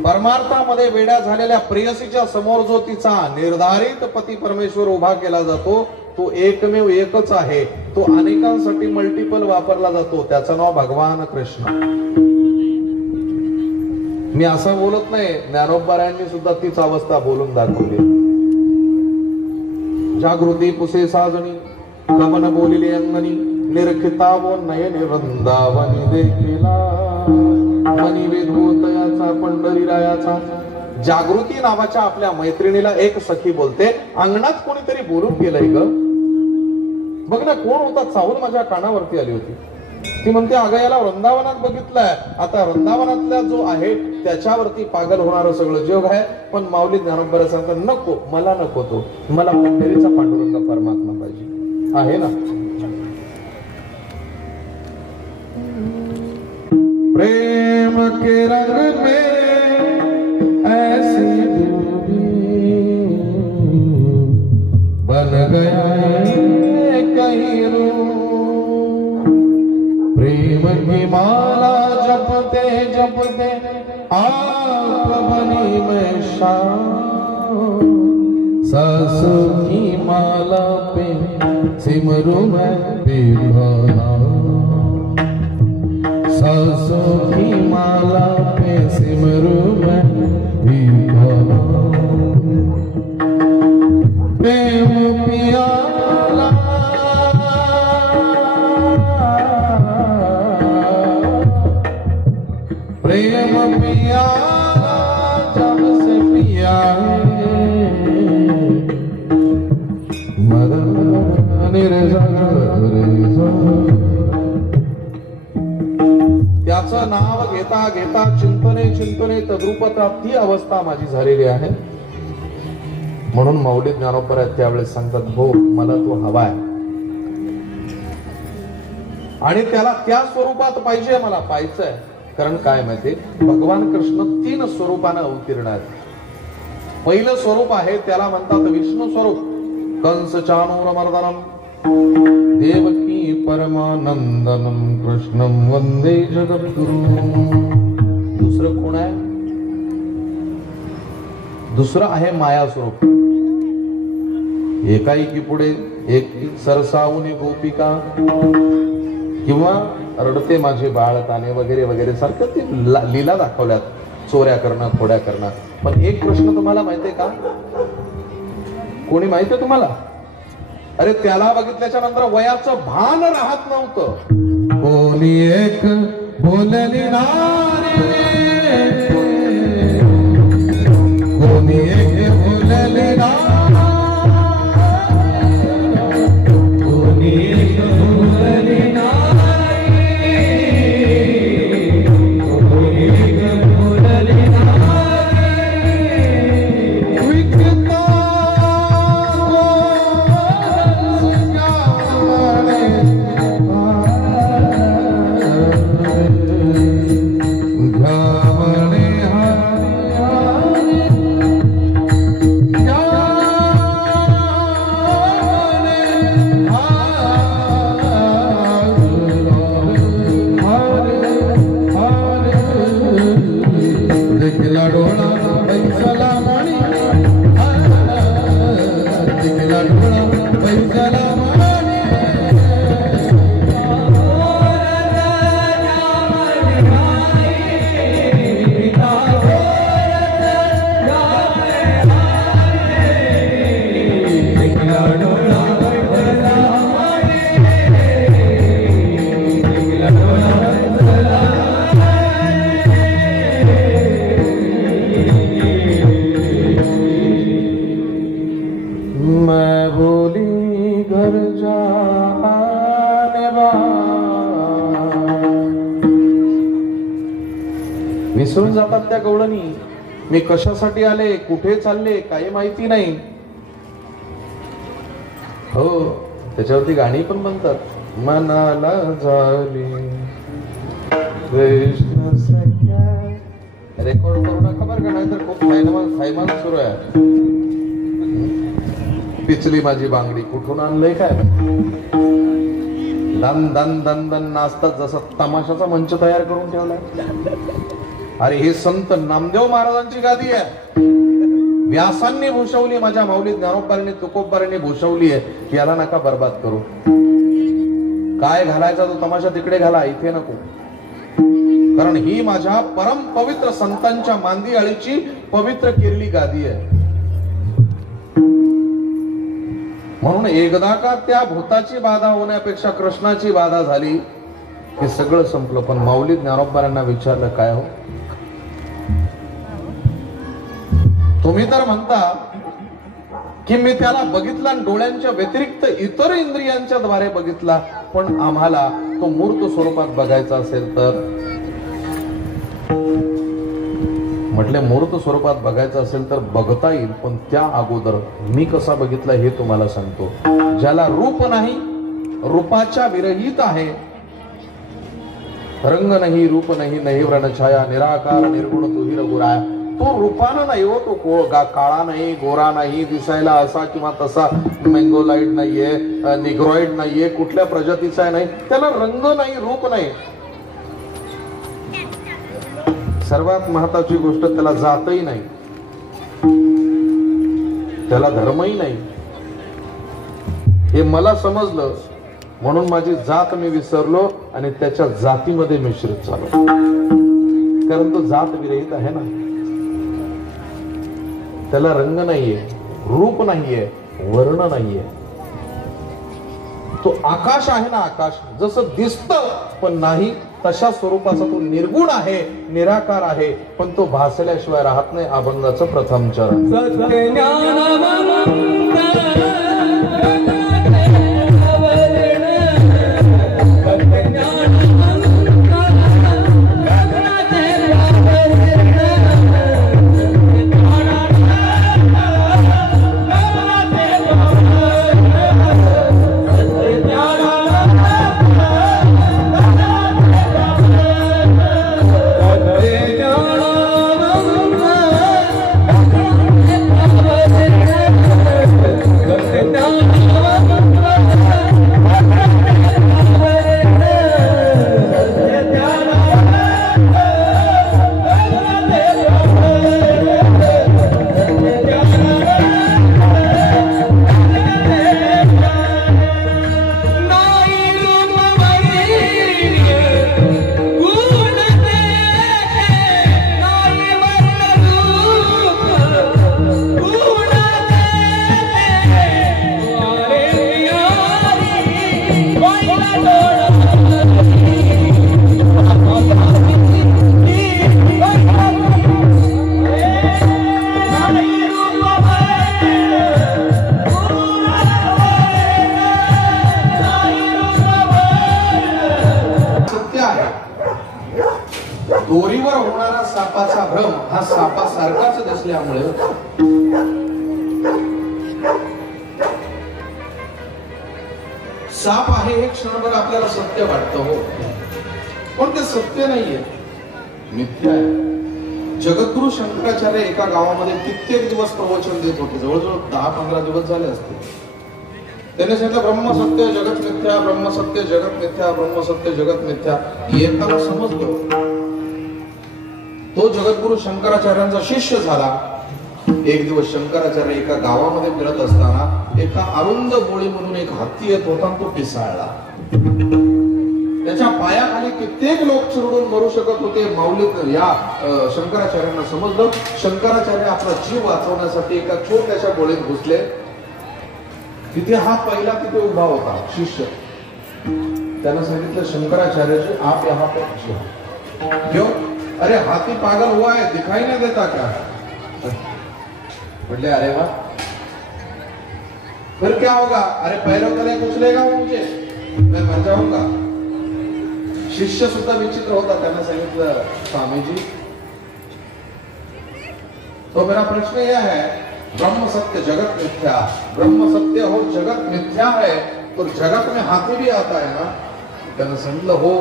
परमार्थामध्ये वेड्या झालेल्या प्रेयसीच्या समोर जो तिचा निर्धारित पती परमेश्वर उभा केला जातो तो एकमेव एकच आहे. तो अनेकांसाठी मल्टिपल वापरला जातो. त्याचं नाव भगवान कृष्ण. मी असं बोलत नाही, ज्ञानोबारायांनी सुद्धा तीच अवस्था बोलून दाखवली. जागृती पुसे साजणी कमन बोलिले अंगणी निरखिता वो नयने वृंदावनी देखिला मनी वेदोतयाचा पंढरीरायाचा. जागृती नावाच्या आपल्या मैत्रिणीला एक सखी बोलते, अंगणात कोणीतरी बोलून गेलंय ग. बघ ना कोण होता, चावल माझ्या कानावरती आली होती. ती म्हणते अगं याला वृंदावनात बघितलंय, आता वृंदावनातला जो आहे त्याच्यावरती पागल होणारं सगळं जग आहे. पण माऊली ज्ञानोबा सांगतात नको, मला नको, तो मला पंढरीचा पांडुरंग परमात्मा पाहिजे. आहे ना, प्रेम के रंग में ऐसी बन गया कहीं रूप. प्रेम की माला जपते जपते आप बनी मैं शाम. सासू की माला पे सिमरू मैं बेगाना. सासू की माला पे सिमरू मैं बेगाना. प्रेम पियाला प्रेम पियाला जब से पिया त्याचं नाव घेता घेता चिंतने चिंतने तद्रूपता ती अवस्था माझी झालेली आहे. म्हणून माऊली ज्ञानोबा त्यावेळेस सांगतात हो मला तो हवाय आणि त्याला त्या स्वरूपात पाहिजे, मला पाहायचंय. कारण काय माहिती, भगवान कृष्ण 3 स्वरूपानं अवतीर्ण आहेत. पहिलं स्वरूप आहे त्याला म्हणतात विष्णू स्वरूप. कंस चाणूरमर्दनम देवकी परमानंदनम कृष्णम वंदे जगद्गुरु. दुसरं आहे माया स्वरूप. एकाएकी पुढे एक सरसावून गोपिका किंवा रडते माझे बाळ ताने वगैरे वगैरे सारखं ते लीला दाखवल्यात, चोऱ्या करणं, खोड्या करणं. पण एक प्रश्न तुम्हाला माहितीये का? कोणी माहितीये तुम्हाला? अरे त्याला बघितल्याच्या नंतर वयाचं भान राहत नव्हतं. कोणी एक बोलली नारी, कोणी एक बोलली नारी, कोणी एक बोलली नारी, कोणी एक बोलली नारी. विकता विसरून जातात त्या गवळणी. मी कशासाठी आले, कुठे चालले, काही माहिती नाही. हो, त्याच्यावरती गाणी पण बनतात. मनाला झाली कृष्ण सख्या. रेकॉर्ड करू नका बरं का, नाहीतर खूप थैमान सुरू आहे. पिचली माझी बांगडी, कुठून आणलंय काय? दन दन दन दन नाचतात, जसं तमाशाचा मंच तयार करून ठेवलाय. अरे हे संत नामदेव महाराजांची गादी आहे. व्यासांनी भूषवली, माझ्या माऊली ज्ञानोबांनी तुकोबांनी भूषवली आहे. याला नका बर्बाद करू. काय घालायचा तो तमाशा तिकडे घाला, इथे नको. कारण ही माझ्या परम पवित्र संतांच्या मांदियाळीची पवित्र केलेली गादी आहे. म्हणून एकदा का त्या भूताची बाधा होण्यापेक्षा कृष्णाची बाधा झाली की सगळं संपलं. पण माऊली ज्ञानोबांना विचारलं, काय हो तुम्ही तर म्हणता की मी त्याला बघितला आणि डोळ्यांच्या व्यतिरिक्त इतर इंद्रियांच्या द्वारे बघितला, पण आम्हाला तो मूर्त स्वरूपात बघायचा असेल तर? म्हटले मूर्त स्वरूपात बघायचं असेल तर बघता येईल, पण त्या अगोदर मी कसा बघितला हे तुम्हाला सांगतो. ज्याला रूप नाही, रूपाच्या विरहित आहे, रंग नाही, रूप नाही, नाही व्रणछाया, निराकार निर्गुण तुही रघुराया. तो रूपानं नाही हो, तो काळा नाही, गोरा नाही, दिसायला असा किंवा तसा, मँगोलाइड नाहीये, निग्रॉइड नाहीये, कुठल्या प्रजातीचा नाही, त्याला रंग नाही, रूप नाही. सर्वात महत्वाची गोष्ट, त्याला जातही नाही, त्याला धर्मही नाही. हे मला समजलं म्हणून माझी जात मी विसरलो आणि त्याच्या जातीमध्ये मिश्रित झालो. कारण तो जात विरहित आहे ना. त्याला रंग नाहीये, रूप नाहीये, वर्ण नाहीये. तो आकाश आहे ना, आकाश जसं दिसतं पण नाही तशा स्वरूपाचा तो निर्गुण आहे, निराकार आहे, पण तो भासल्याशिवाय राहत नाही. अभंगाचं प्रथम चरण. Now होणारा सापाचा भ्रम हा सापासारखाच दिसल्यामुळे साप आहे हे क्षणभर आपल्याला सत्य वाटतं हो, पण ते सत्य नाहीये, मिथ्या आहे. जगद्गुरु शंकराचार्य एका गावामध्ये कित्येक दिवस प्रवचन देत होते, जवळजवळ 10-15 दिवस झाले असते. त्याने सांगितलं ब्रह्म सत्य जगत मिथ्या, ब्रह्म सत्य जगत मिथ्या, ब्रह्म सत्य जगत मिथ्या. एकाला समजलं, तो जगद्गुरु शंकराचार्यांचा शिष्य झाला. एक दिवस शंकराचार्य एका गावामध्ये फिरत असताना एका अरुंद बोळी म्हणून एक हत्ती येत होता, तो पिसाळला. त्याच्या पायाखाली कित्येक लोक चिरडून मरू शकत होते. माऊलीत या शंकराचार्यांना समजलं. शंकराचार्य आपला जीव वाचवण्यासाठी एका छोट्याशा बोळीत घुसले. तिथे हा पहिला तिथे उभा होता शिष्य. त्यानं सांगितलं शंकराचार्यजी आप यहाँ पे क्यों? अरे हाथी पागल हुआ है, दिखाई नहीं देता क्या? बोले अरे वाह, फिर क्या होगा? अरे पैरों तले कुचलेगा वो मुझे, मैं मर जाऊंगा. शिष्य सुद्धा विचित्र होता. त्यांना सांगितलं स्वामीजी, तो मेरा प्रश्न यह है, ब्रह्म सत्य जगत मिथ्या, ब्रह्म सत्य हो जगत मिथ्या है, तो जगत में हाथी भी आता है ना? त्यांना सांगितलं हो,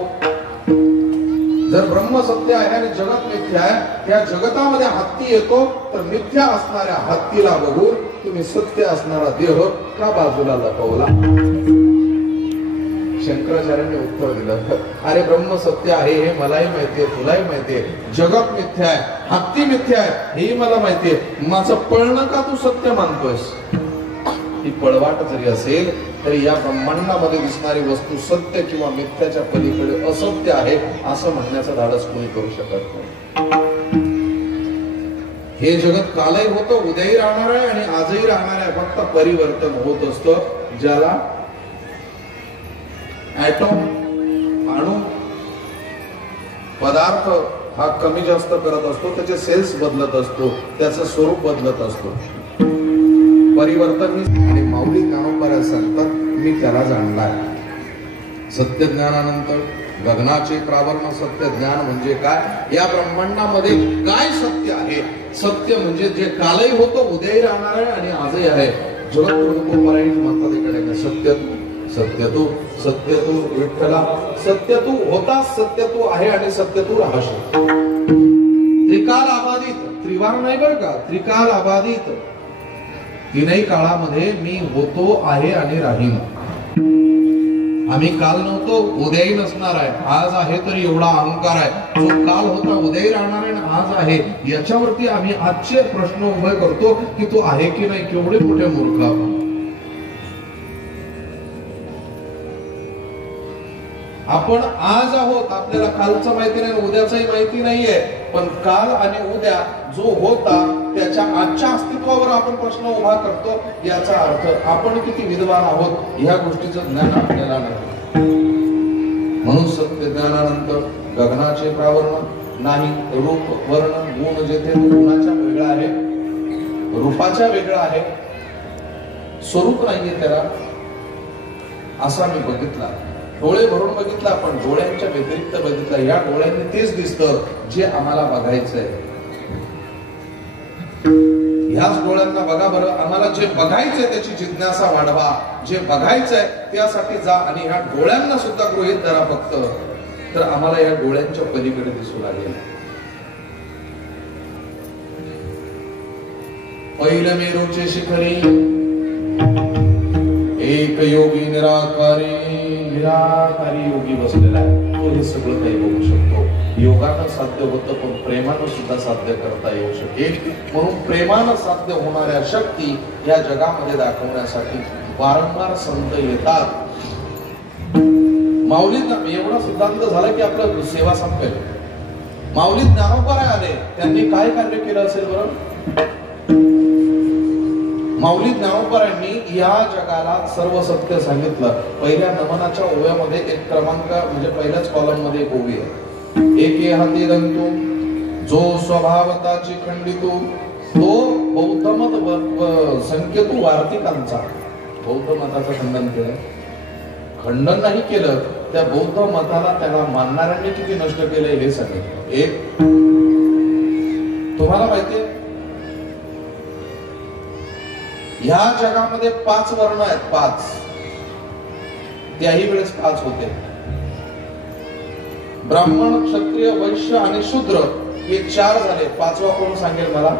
जर ब्रह्म सत्य आहे आणि जगत मिथ्या आहे, त्या जगतामध्ये हत्ती येतो, तर मिथ्या असणाऱ्या हत्तीला बघून तुम्ही सत्य असणारा देह का बाजूला लपवला? शंकराचार्यांनी उत्तर दिलं, अरे ब्रह्म सत्य आहे हे मलाही माहितीये, तुलाही माहितीये. जगत मिथ्या आहे, हत्ती मिथ्या आहे हेही मला माहितीये. माझं पळणं का तू सत्य मानतोयस? ही पळवाट जरी असेल तरी या ब्रह्मांडामध्ये दिसणारी वस्तू सत्य किंवा मिथ्याच्या पलीकडे असत्य आहे असं म्हणण्याचं धाडस कोणी करू शकत नाही. हे जगत कालही होतं, उद्याही राहणार आहे आणि आजही राहणार आहे. फक्त परिवर्तन होत असतं. ज्याला ऍटॉम अणु पदार्थ हा कमी जास्त करत असतो, त्याचे सेल्स बदलत असतो, त्याचं स्वरूप बदलत असतो. परिवर्तन आणि माऊली ज्ञानोबा सांगतात मी त्याला जाणलाय. सत्य ज्ञानानंतर गगनाचे प्रावरण. सत्य ज्ञान म्हणजे काय? या ब्रह्मांडामध्ये काय सत्य आहे? सत्य म्हणजे जे कालही होतं, उद्याही राहणार आहे आणि आजही आहे. जगद्गुरुपरायण म्हणतात इकडे सत्य तू, सत्य तू, सत्य तू विठ्ठला, सत्य तू होतास, सत्य तू आहे आणि सत्य तू राहशील. त्रिकाल अबाधित, त्रिवार नाही बरं का, त्रिकाल अबाधित. तीनही काळामध्ये मी होतो, आहे आणि राहीन. आम्ही काल नव्हतो, उद्याही नसणार आहे. आज आहे तरी एवढा अहंकार आहे. जो काल होता, उद्याही राहणार आहे आणि आज आहे. याच्यावरती आम्ही आजचे प्रश्न उभे करतो की तो आहे की नाही. केवढे मोठे मूर्ख आपण. आपण आज आहोत, आपल्याला कालचं माहिती नाही, उद्याचंही माहिती नाहीये. पण काल आणि उद्या जो होता त्याच्या आजच्या अस्तित्वावर आपण प्रश्न उभा करतो. याचा अर्थ आपण किती विद्वान आहोत या गोष्टीचं ज्ञान आपल्याला नाही. म्हणून सत्य ज्ञानानंतर गगनाचे प्रावरण नाही. रूप वर्ण गुण जेथे गुणाच्या वेगळा आहे, रूपाच्या वेगळा आहे, स्वरूप नाहीये त्याला. असा मी बघितला. डोळे भरून बघितला, पण डोळ्यांच्या व्यतिरिक्त बघितला. या डोळ्यांनी तेच दिसतं जे आम्हाला बघायचंय. ह्याच डोळ्यांना बघा बरं. आम्हाला जे बघायचंय त्याची जिज्ञासा वाढवा. जे बघायचंय त्यासाठी जा आणि ह्या डोळ्यांना सुद्धा गृहीत धरा फक्त. तर आम्हाला या डोळ्यांच्या पलीकडे दिसू लागेल. पहिलं मेरूचे शिखरी एक योगी निराकारी, निराकारी योगी बसलेला आहे. तो हे सगळं काही बघू शकतो. योगानं साध्य होतं, पण प्रेमानं सुद्धा साध्य करता येऊ शकेल. म्हणून प्रेमानं साध्य होणाऱ्या शक्ती या जगामध्ये दाखवण्यासाठी वारंवार संत येतात. माऊलीत एवढा सिद्धांत झाला की आपलं सेवा संपेल. माऊलीत ज्ञानोबा आले, त्यांनी काय कार्य केलं असेल बरं? माऊली ज्ञानोबांनी या जगाला सर्व सत्य सांगितलं. पहिल्या नमनाच्या ओव्यामध्ये एक क्रमांक म्हणजे पहिल्याच कॉलम मध्ये एक ओवी आहे. एके हाती दंतू जो स्वभावताची खंडितू, तो बौद्ध मत संकेतू वार्तिकांचा. बौद्ध मताचं खंडन केलं. खंडन नाही केलं, त्या बौद्ध मताला त्याला मानणाऱ्यांनी किती नष्ट केलंय हे सांगितलं. एक तुम्हाला माहितीये ह्या जगामध्ये 5 वर्ण आहेत, 5. त्याही वेळेस 5 होते. ब्राह्मण, क्षत्रिय, वैश्य आणि शूद्र हे 4 झाले. 5वा कोण सांगेल मला?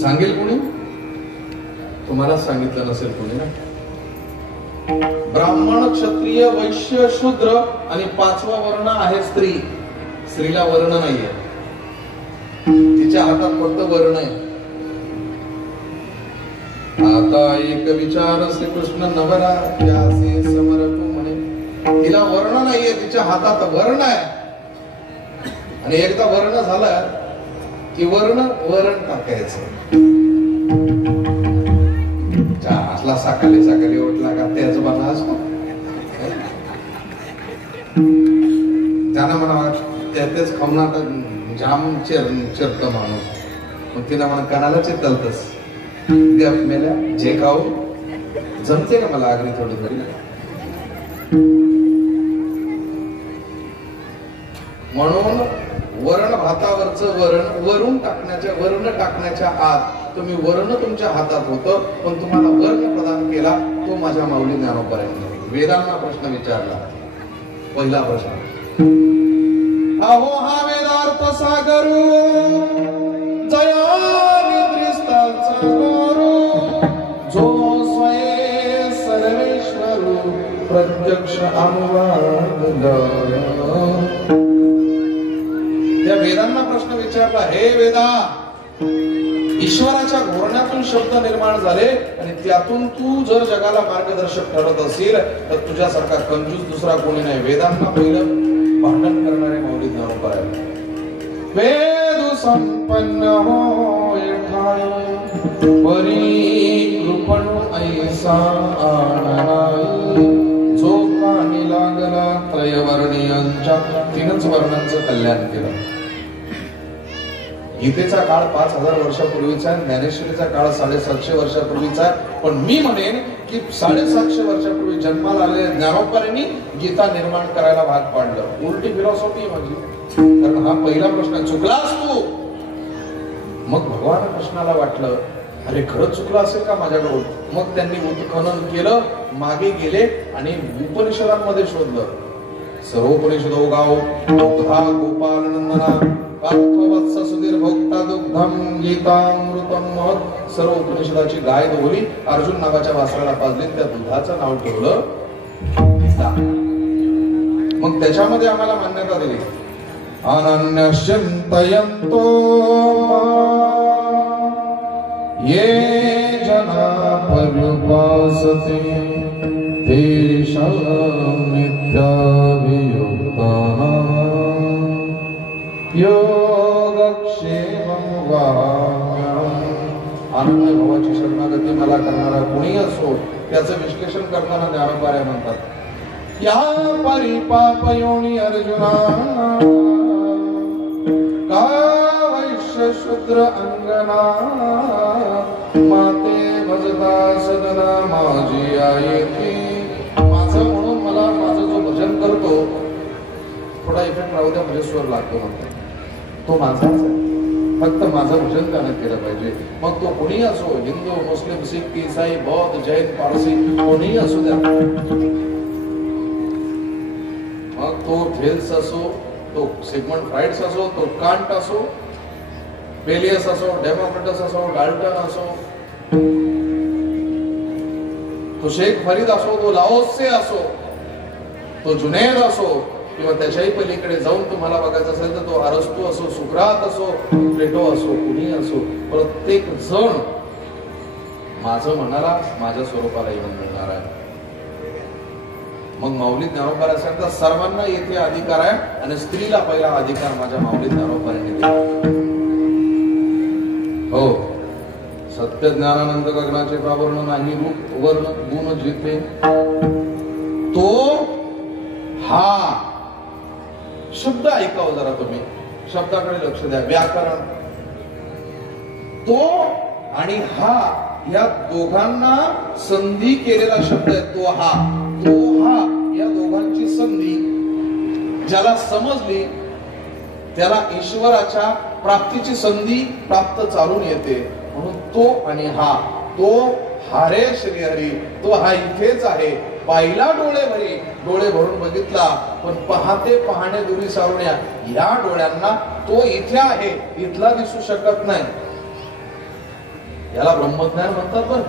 सांगेल कोणी? तुम्हाला सांगितलं नसेल कोणी ना. ब्राह्मण, क्षत्रिय, वैश्य, शूद्र आणि 5वा वर्ण आहे स्त्री. स्त्रीला वर्ण नाहीये, तिच्या हातात फक्त वर्ण आहे. आता एक विचार श्रीकृष्ण नवरा त्यासे समर्पू म्हणे. तिला वर्ण नाहीये, तिच्या हातात वर्ण आहे. आणि एकदा वर्ण झाला की वर्ण टाकायचं. असला साकाली उठला का त्याच बना असतो त्यानं म्हणा त्याच खाऊन जाम चिरत माणूस. मग तिला म्हणा कणाला चिरतलतस मेल्या जे खाऊ जमते का मला आगरी थोडी तरी. म्हणून वरण भातावरचं वरण टाकण्याच्या आत तुम्ही वर्ण तुमच्या हातात होतं, पण तुम्हाला वर्ण प्रदान केला तो माझ्या माऊली ज्ञानोबांनी. वेदांना प्रश्न विचारला. पहिला प्रश्न, अहो हा वेदार्थ सागरू जया निद्रिस्ताचा गुरु जो स्वये सर्वेश्वरू प्रत्यक्ष अनुवाद. त्या वेदांना प्रश्न विचारला, हे वेदा, ईश्वराच्या घोरण्यातून शब्द निर्माण झाले आणि त्यातून तू जर जगाला मार्गदर्शक ठरत असेल तर तुझ्यासारखा कंजूस दुसरा कोणी नाही. वेदांना पहिलं भांडण करणारे माऊली ज्ञानोबा आहे. वेद संपन्न होय ठाई परी कृपणू ऐसा आनंदाई जो कानी लागला त्रयवर्णीयांच्या 3च वर्णांचं कल्याण केलं. गीतेचा काळ 5000 वर्षापूर्वीचा आहे, ज्ञानेश्वरीचा काळ 750 वर्षापूर्वीचा आहे. पण मी म्हणेन की 750 वर्षापूर्वी जन्माला आलेल्या ज्ञानोबांनी गीता निर्माण करायला भाग पाडलं. उलटी फिलॉसॉफी माझी. कारण हा पहिला प्रश्न, चुकलास तू. मग भगवान कृष्णाला वाटलं अरे खरंच चुकला असेल का माझ्याकडून. मग त्यांनी उत्खनन केलं, मागे गेले आणि उपनिषदांमध्ये शोधलं. सर्वोपनिषदो गाव गोपाल नंदना सुधीर भोक्ता दुग्धम गीतामृतम महत्. सर्व उपनिषदाची गाय दोहली, अर्जुन नावाच्या वासराला पाजली, त्या दुधाचं नाव ठेवलं गीता. मग त्याच्यामध्ये आम्हाला मान्यता दिली, अनन्य चिंतयन्तो ये जना पर्युपासते तेषां नित्याभियुक्तानां योगक्षेमं वहाम्यहम्. आनंद भावाची शरणागती मला करणारा कोणी असो त्याचं विश्लेषण करताना ज्ञानोबा म्हणतात, या परिपापयोनी अर्जुना का वैश्य शूद्र अंगना माते भजता सदना माझी आयती. माझं म्हणून मला माझं जो भजन करतो थोडा इफेक्ट राहू द्या, म्हणजे स्वर लागतो म्हणतात, तो माझाच आहे. फक्त माझं भजन त्यानं केलं पाहिजे. मग तो कोणी असो, हिंदू, मुस्लिम, सिख, ईसाई, बौद्ध, जैन, पारसी, कोणीही असू द्या. मग तो थेल्स असो, तो सिगमंड फ्राइड्स असो, तो कांट असो, पेलियस असो, डेमोक्रेटस असो, डाल्टन असो, तो शेख फरीद असो, तो लाओसे असो, तो जुनैद असो, किंवा त्याच्याही पलीकडे जाऊन तुम्हाला बघायचं असेल तर तो अरस्तू असो, सुक्रात असो, प्लेटो असो, कुणी असो, प्रत्येक जण माझं म्हणाला माझ्या स्वरूपाला येऊन मिळणार आहे. मग माऊली ज्ञानोबा सांगतात सर्वांना येथे अधिकार आहे आणि स्त्रीला पहिला अधिकार माझ्या माऊली ज्ञानोबांनी दिला. हो, सत्य ज्ञानानंद गगनाचे प्रावरण नाही रूप वर्ण गुण जिथे तो हा शब्द ऐकावं जरा तुम्ही, शब्दाकडे लक्ष द्या. व्याकरण तो आणि हा या दोघांना संधी केलेला शब्द आहे. तो हा या दोघांची संधी ज्याला समजली त्याला ईश्वराच्या प्राप्तीची संधी प्राप्त चालून येते. म्हणून तो आणि हा, तो हारे श्रीहरी, तो हा इथेच आहे. पाहिला डोळे भरून बघितला, पण पाहते पाहणे दुरी सारून या डोळ्यांना तो इथे आहे, इथला दिसू शकत नाही. याला ब्रह्मज्ञान म्हणतात. पण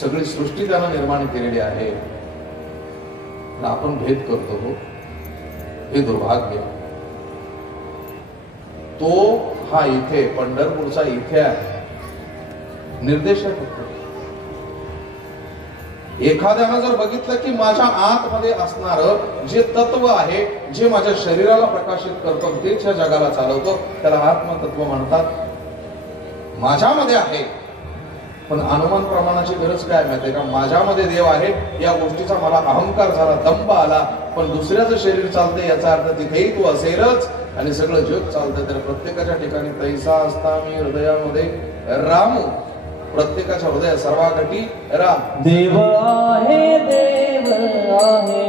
सगळी सृष्टी त्यानं निर्माण केलेली आहे, आपण भेद करतो. हे दुर्भाग्य. तो हा इथे, पंढरपूरचा इथे आहे, निर्देशक होतो. एखाद्यानं जर बघितलं की माझ्या आतमध्ये असणार जे तत्व आहे, जे माझ्या शरीराला प्रकाशित करतो, तेच या जगाला चालवतो, त्याला आत्मतत्व म्हणतात. माझ्यामध्ये आहे, पण अनुमान प्रमाणाची गरज काय माहितीये का? माझ्यामध्ये देव आहे या गोष्टीचा मला अहंकार झाला, दंभ आला. पण दुसऱ्याचं शरीर चालते याचा अर्थ तिथेही तू असेलच आणि सगळं जग चालतंय. तर प्रत्येकाच्या ठिकाणी तैसा असता मी हृदयामध्ये रामू, प्रत्येकाच्या हृदयात सर्वागटी राम. देव आहे, देव आहे,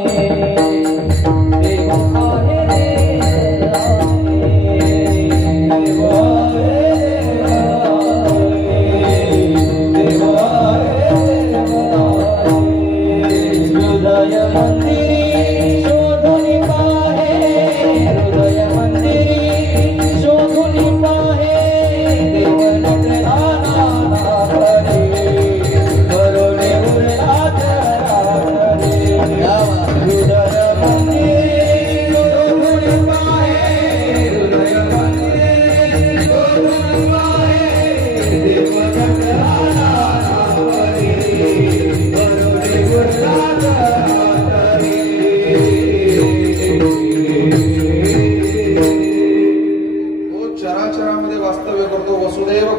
देव आहे, देव आहे, देव आहे, हृदय मंदिरी शोधून पाहे, हृदय मंदिरी शोधून पाहे, देव नटला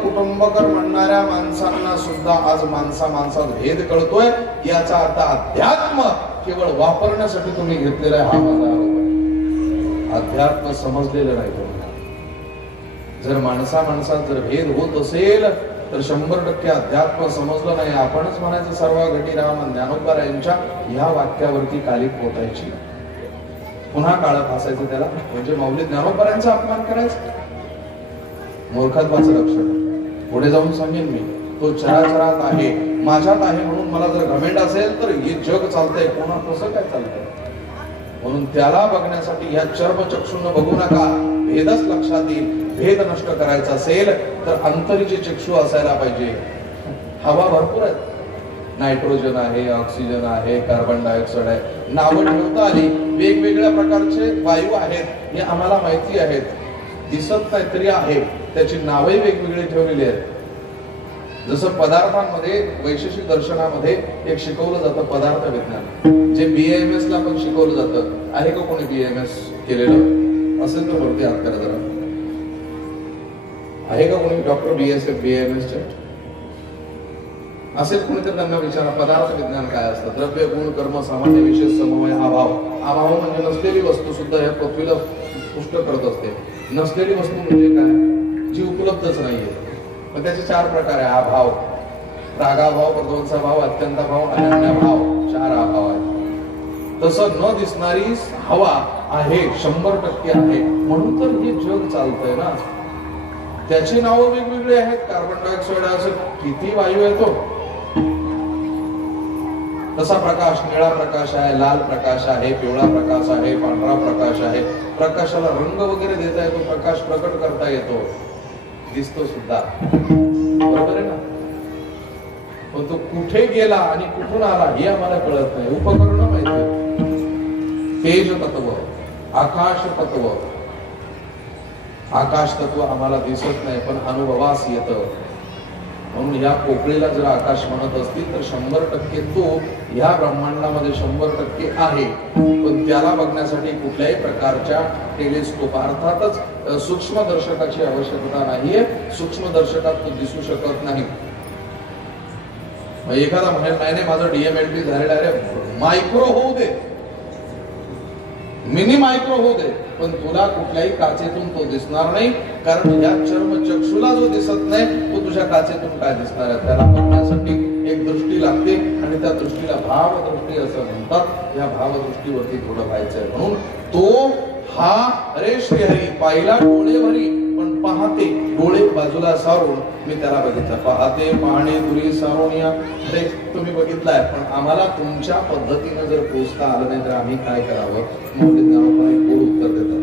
कुटुंबकर म्हणणाऱ्या माणसांना सुद्धा आज माणसात भेद कळतोय. याचा अर्थ अध्यात्म केवळ वापरण्यासाठी तुम्ही घेतलेला आहे, हा माझा आरोप आहे. अध्यात्म समजलेलं नाही तुम्हाला. जर माणसात जर भेद होत असेल तर 100% अध्यात्म समजलं नाही. आपणच म्हणायचं सर्वागटी राम. ज्ञानोबा यांच्या या वाक्यावरती कालिक पोटायची, पुन्हा काळं फासायचं त्याला, म्हणजे माऊली ज्ञानोबा यांचा अपमान करायचा. मूर्खत्वाचं लक्षण. पुढे जाऊन सांगेन मी, तो चराचरात आहे, माझ्यात आहे म्हणून मला जर घमेंड असेल तर हे जग चालतंय, पुन्हा कसं काय चालतंय? म्हणून त्याला बघण्यासाठी या चर्मचक्षुन बघू नका. भेदच लक्षात येईल. भेद नष्ट करायचा असेल तर अंतरीचे चक्षु असायला पाहिजे. हवा भरपूर आहे, नायट्रोजन आहे, ऑक्सिजन आहे, कार्बन डायऑक्साइड आहे, नावं ठेवता आली. वेगवेगळ्या प्रकारचे वायू आहेत, हे आम्हाला माहिती आहेत, दिसत नाही तरी आहे. त्याची नावही वेगवेगळी ठेवलेली आहेत. जसं पदार्थांमध्ये वैशेषिक दर्शनामध्ये एक शिकवलं जातं पदार्थ विज्ञान, जे BAMS ला पण शिकवलं जातं. आहे का कोणी BAMS केलेलं? असेल तर वरती हात करा जरा. आहे का कोणी डॉक्टर BAMS चे? असेल कोणी तर त्यांना विचारा, पदार्थ विज्ञान काय असतं? द्रव्य, गुण, कर्म, सामान्य, विशेष, समन्वय, अभाव. अभाव म्हणजे नसलेली वस्तू सुद्धा या पृथ्वीला पुष्ट करत असते. नसलेली वस्तू म्हणजे काय? जी उपलब्धच नाहीये. मग त्याचे 4 प्रकार आहे. अभाव, रागाभाव, प्रध्वंसा भाव, अत्यंत भाव, अनन्यभाव. 4 अभाव आहेत. तसं न दिसणारी हवा आहे, 100% आहे. म्हणून तर हे जग चालतंय ना. त्याची नावं वेगवेगळी आहेत. कार्बन डायऑक्साइड असेल, किती वायू येतो. तसा प्रकाश, निळा प्रकाश आहे, लाल प्रकाश आहे, पिवळा प्रकाश आहे, पांढरा प्रकाश आहे. प्रकाशाला रंग वगैरे देता येतो, प्रकाश प्रकट करता येतो, दिसतो सुद्धा, बरोबर आहे ना. पण तो कुठे गेला आणि कुठून आला हे आम्हाला कळत नाही. उपकरण माहिती, तेज तत्व, आकाश तत्व. आकाश तत्व आम्हाला दिसत नाही पण अनुभवास येतं. म्हणून या पोकळीला जर आकाश म्हणत असतील तर 100% तो ह्या ब्रह्मांडामध्ये 100% आहे. पण त्याला बघण्यासाठी कुठल्याही प्रकारच्या टेलिस्कोप अर्थातच सूक्ष्मदर्शकाची आवश्यकता नाहीये. सूक्ष्मदर्शकात तो दिसू शकत नाही. एखादा म्हणेल नाही माझं DMLT झालेलं आहे, मायक्रो होऊ दे, मिनी मायक्रो होऊ दे, पण तुला कुठल्याही काचेतून तो दिसणार नाही. कारण या चर्मचक्षुला जो दिसत नाही तो तुझ्या काचेतून काय दिसणार आहे? त्याला बघण्यासाठी एक दृष्टी लागते आणि त्या दृष्टीला भावदृष्टी असं म्हणतात. या भावदृष्टीवरती थोडं व्हायचंय. म्हणून तो हा अरे श्रीहरी पाहिला डोळे भरी पण पाहते डोळे बाजूला सारून मी त्याला बघितलं. पाहते पाहणे दुरी सारून या अरे तुम्ही बघितलाय पण आम्हाला तुमच्या पद्धतीनं जर पोचता आलं नाही तर आम्ही काय करावं. मौलिक ज्ञानोबा एक गोड उत्तर देतात.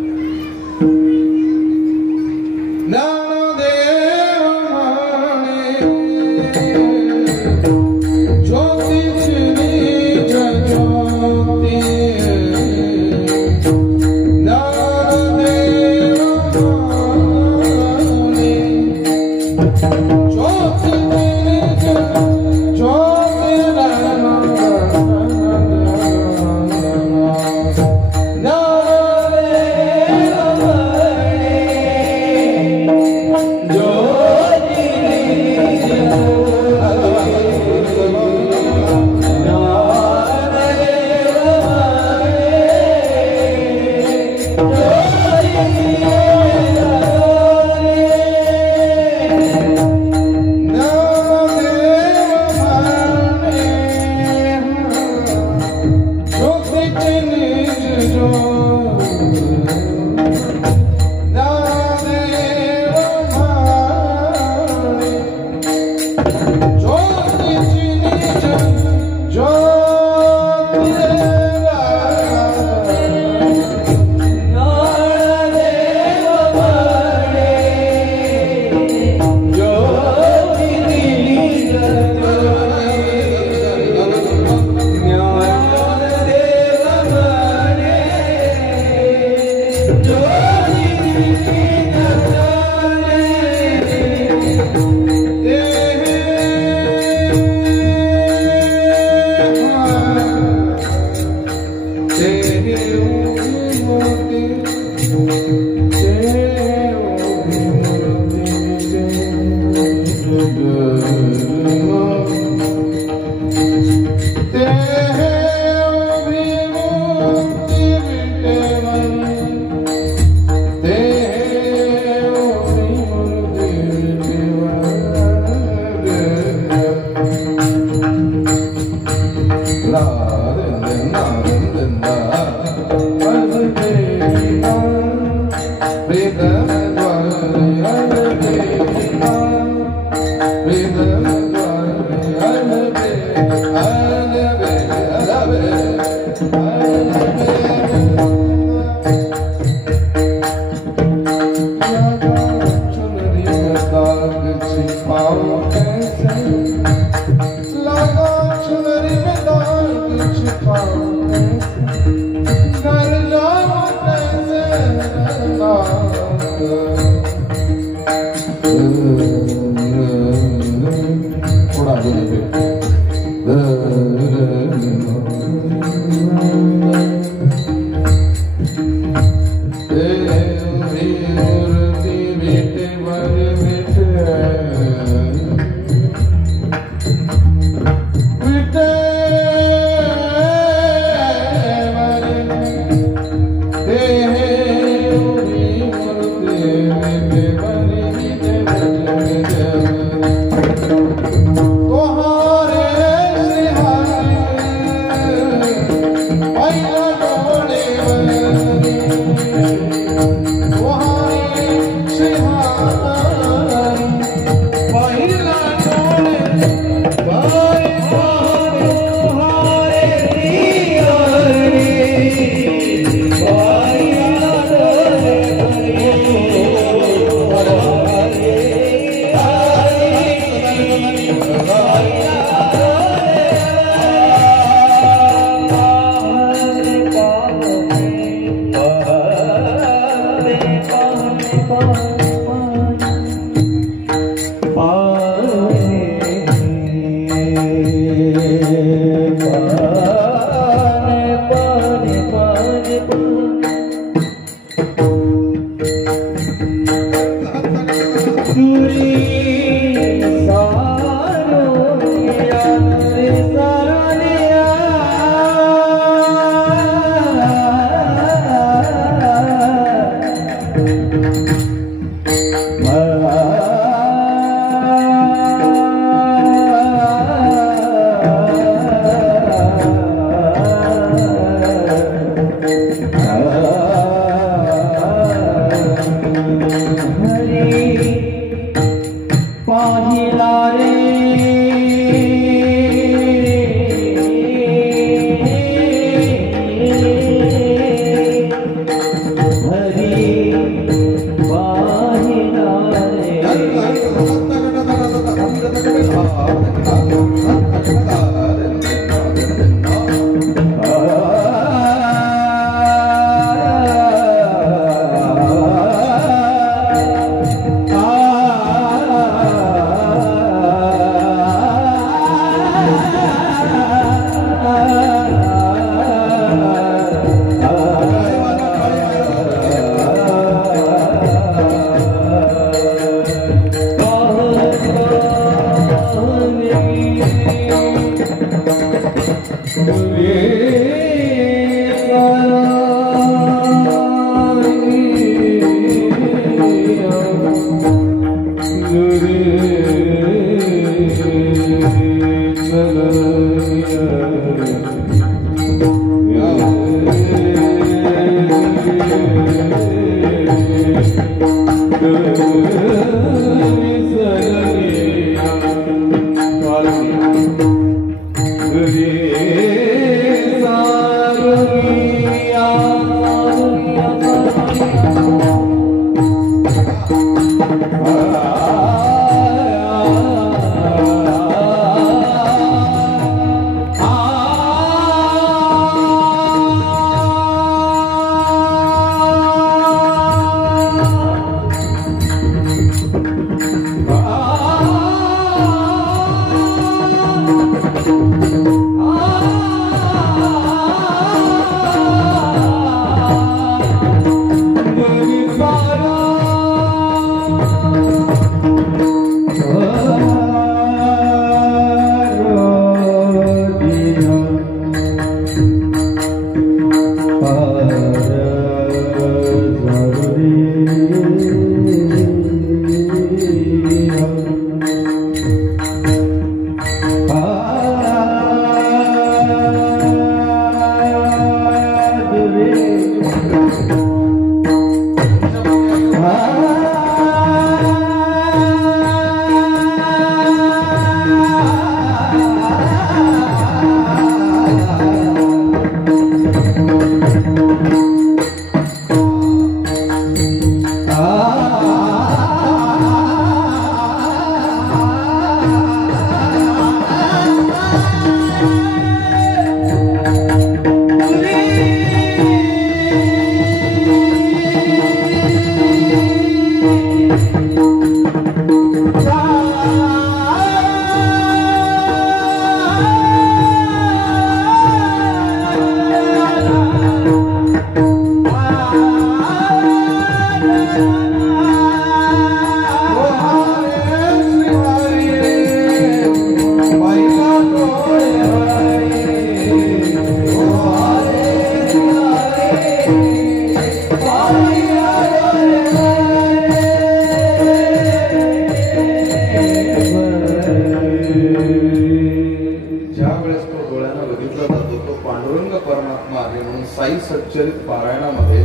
सच्चरित पारायणामध्ये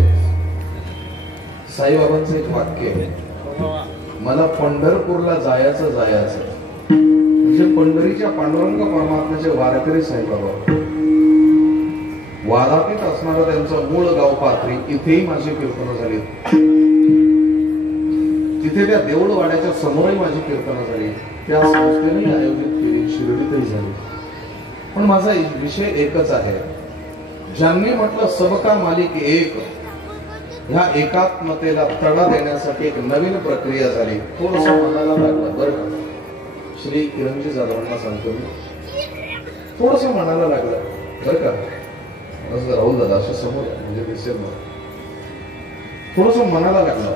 साईबाबांचं एक वाक्य आहे, मला पंढरपूरला जायचं म्हणजे पंढरीच्या पांडुरंग परमात्म्याचे वारकरी साईबाबा. वादातीत असणारा त्यांचं मूळ गाव पाथरी, इथेही माझी कीर्तनं झाली. तिथे त्या देऊळवाड्याच्या समोरही माझी कीर्तनं झाली. त्या संस्थेने आयोजित केली, शिर्डीतही झाली. पण माझा विषय एकच आहे, ज्यांनी म्हटलं सबका मालिक एक, ह्या एकात्मतेला तडा देण्यासाठी एक नवीन प्रक्रिया झाली. थोडस मनाला लागलं बरं का, श्री किरणजी जाधवांना सांगतो मी, थोडस मनाला लागलं बरं का. राहुल दादा अशा समोर म्हणजे दिसेल मला, थोडस मनाला लागलं.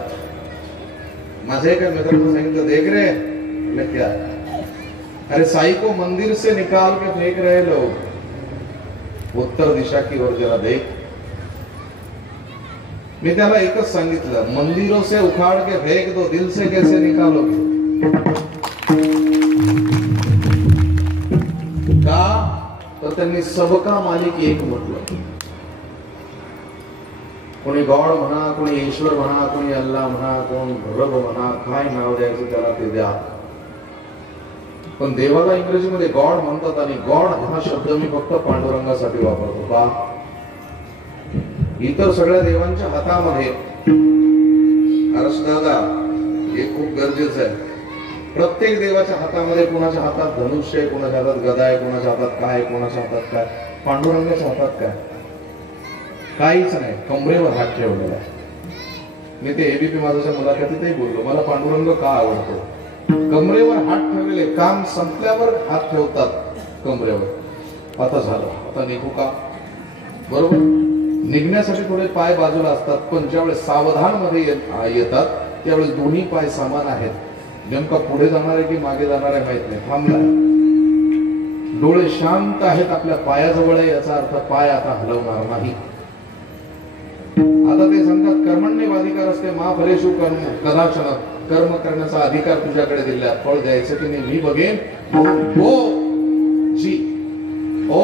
माझ्या एका मित्रांनी सांगितलं, देख रे, मैं क्या, अरे साई को मंदिर से निकाल के फेंक रहे लोग, उत्तर दिशा की ओर जरा देख. मी त्याला एकच सांगितलं, मंदिरों से उखाड़ के फेंक दो, दिल से कैसे निकालोगे. का तर त्यांनी सबका मालिक एक म्हटलं. कोणी गॉड म्हणा, कोणी ईश्वर म्हणा, कोणी अल्लाह म्हणा, कोण रब म्हणा, काय नाव द्यायचं त्याला ते द्या. पण देवाला इंग्रजीमध्ये गॉड म्हणतात आणि गॉड हा शब्द मी फक्त पांडुरंगासाठी वापरतो. का इतर सगळ्या देवांच्या हातामध्ये, दादा हे खूप गरजेचं आहे, प्रत्येक देवाच्या हातामध्ये कोणाच्या हातात धनुष्य आहे, कोणाच्या हातात गदा आहे, कोणाच्या हातात काय, कोणाच्या हातात काय. पांडुरंगाच्या हातात काय, काहीच नाही, कमरेवर हात ठेवलेला आहे. मी ते एबीपी माझ्या मुलाखतीतही बोललो, मला पांडुरंग का आवडतो. कमरेवर हात ठेवलेले, काम संपल्यावर हात ठेवतात कमरेवर. आता झालं, आता निघू का, बरोबर. निघण्यासाठी थोडे पाय बाजूला असतात, पण ज्यावेळेस सावधान मध्ये येतात त्यावेळेस दोन्ही पाय समान आहेत. नेमका पुढे जाणार आहे की मागे जाणार आहे माहित नाही, थांबलाय. डोळे शांत आहेत, आपल्या पायाजवळ आहे, याचा अर्थ पाय आता हलवणार नाही. आता ते सांगतात, कर्मण्येवाधिकार असते, मा फलेषु कर्म कदाचन, कर्म करण्याचा अधिकार तुझ्याकडे दिला, फळ द्यायचं की नाही मी बघेन. ओ जी, ओ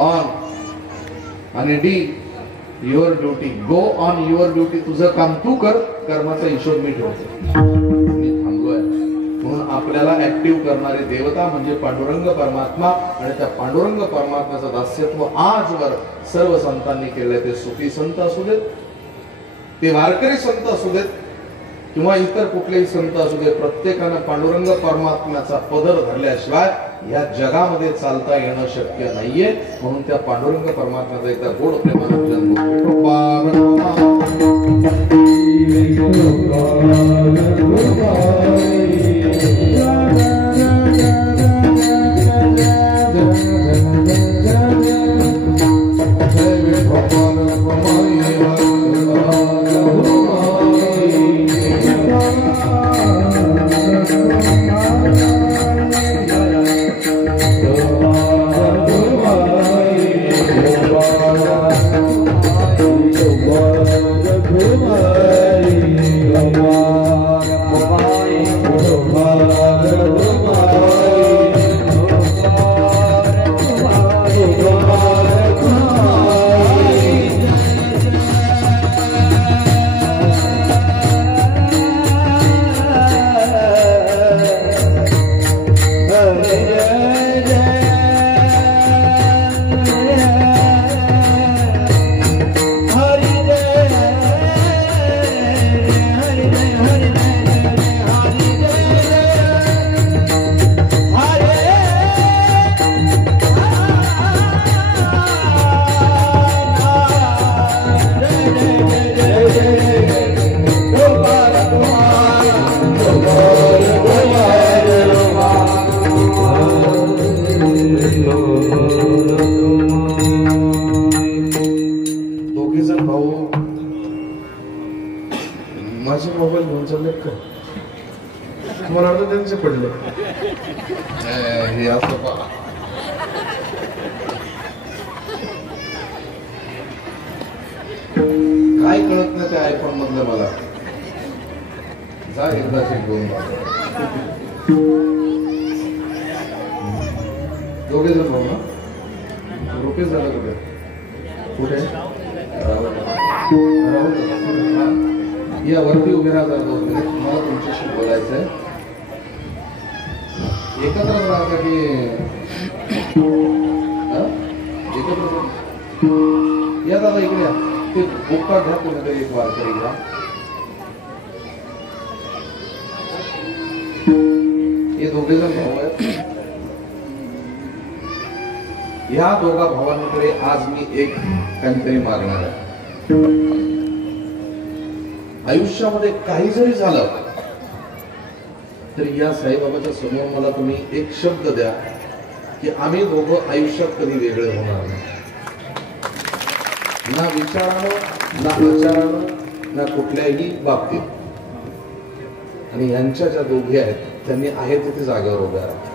ऑन आणि D your duty, go on your duty. तुझं काम तू कर, कर्माचा हिशोब मी ठेवतो. मी थांबलोय म्हणून आपल्याला ऍक्टिव्ह करणारे देवता म्हणजे पांडुरंग परमात्मा. आणि त्या पांडुरंग परमात्म्याचं दास्यत्व आजवर सर्व संतांनी केलंय. ते सुफी संत असू देत, ते वारकरी संत असू देत, किंवा इतर कुठलेही संत असू दे, प्रत्येकानं पांडुरंग परमात्म्याचा पदर धरल्याशिवाय या जगामध्ये चालता येणं शक्य नाहीये. म्हणून त्या पांडुरंग परमात्म्याचा एकदा गोड प्रेमानं माझे मोबाईल घेऊन चालले का? तुम्हाला अर्ध त्यांचे पडले हे असं पहा. काय कळत नाही त्या आयफोन मधलं मला. जा एकदा चेक घेऊन दोघे जण भाऊ ना. रुपये झालं कुठे या वरती उभे राहा. जरा 2 मिनिट मला तुमच्याशी बोलायचं आहे. एकत्र राहता की एकत्र? या दादा इकडे या. ते बुक्का घ्या, कोणीतरी एक वारकरी घ्या. हे दोघे जण भाऊ आहेत. या दोघा भावांकडे आज मी एक काहीतरी मागणार आहे. आयुष्यामध्ये काही जरी झालं तरी या साईबाबाच्या समोर मला तुम्ही एक शब्द द्या की आम्ही दोघं आयुष्यात कधी वेगळे होणार नाही. ना विचारानं, ना आचारानं, ना कुठल्याही बाबतीत. आणि यांच्या ज्या दोघी आहेत त्यांनी आहे तिथे जागेवर उभ्या राहा.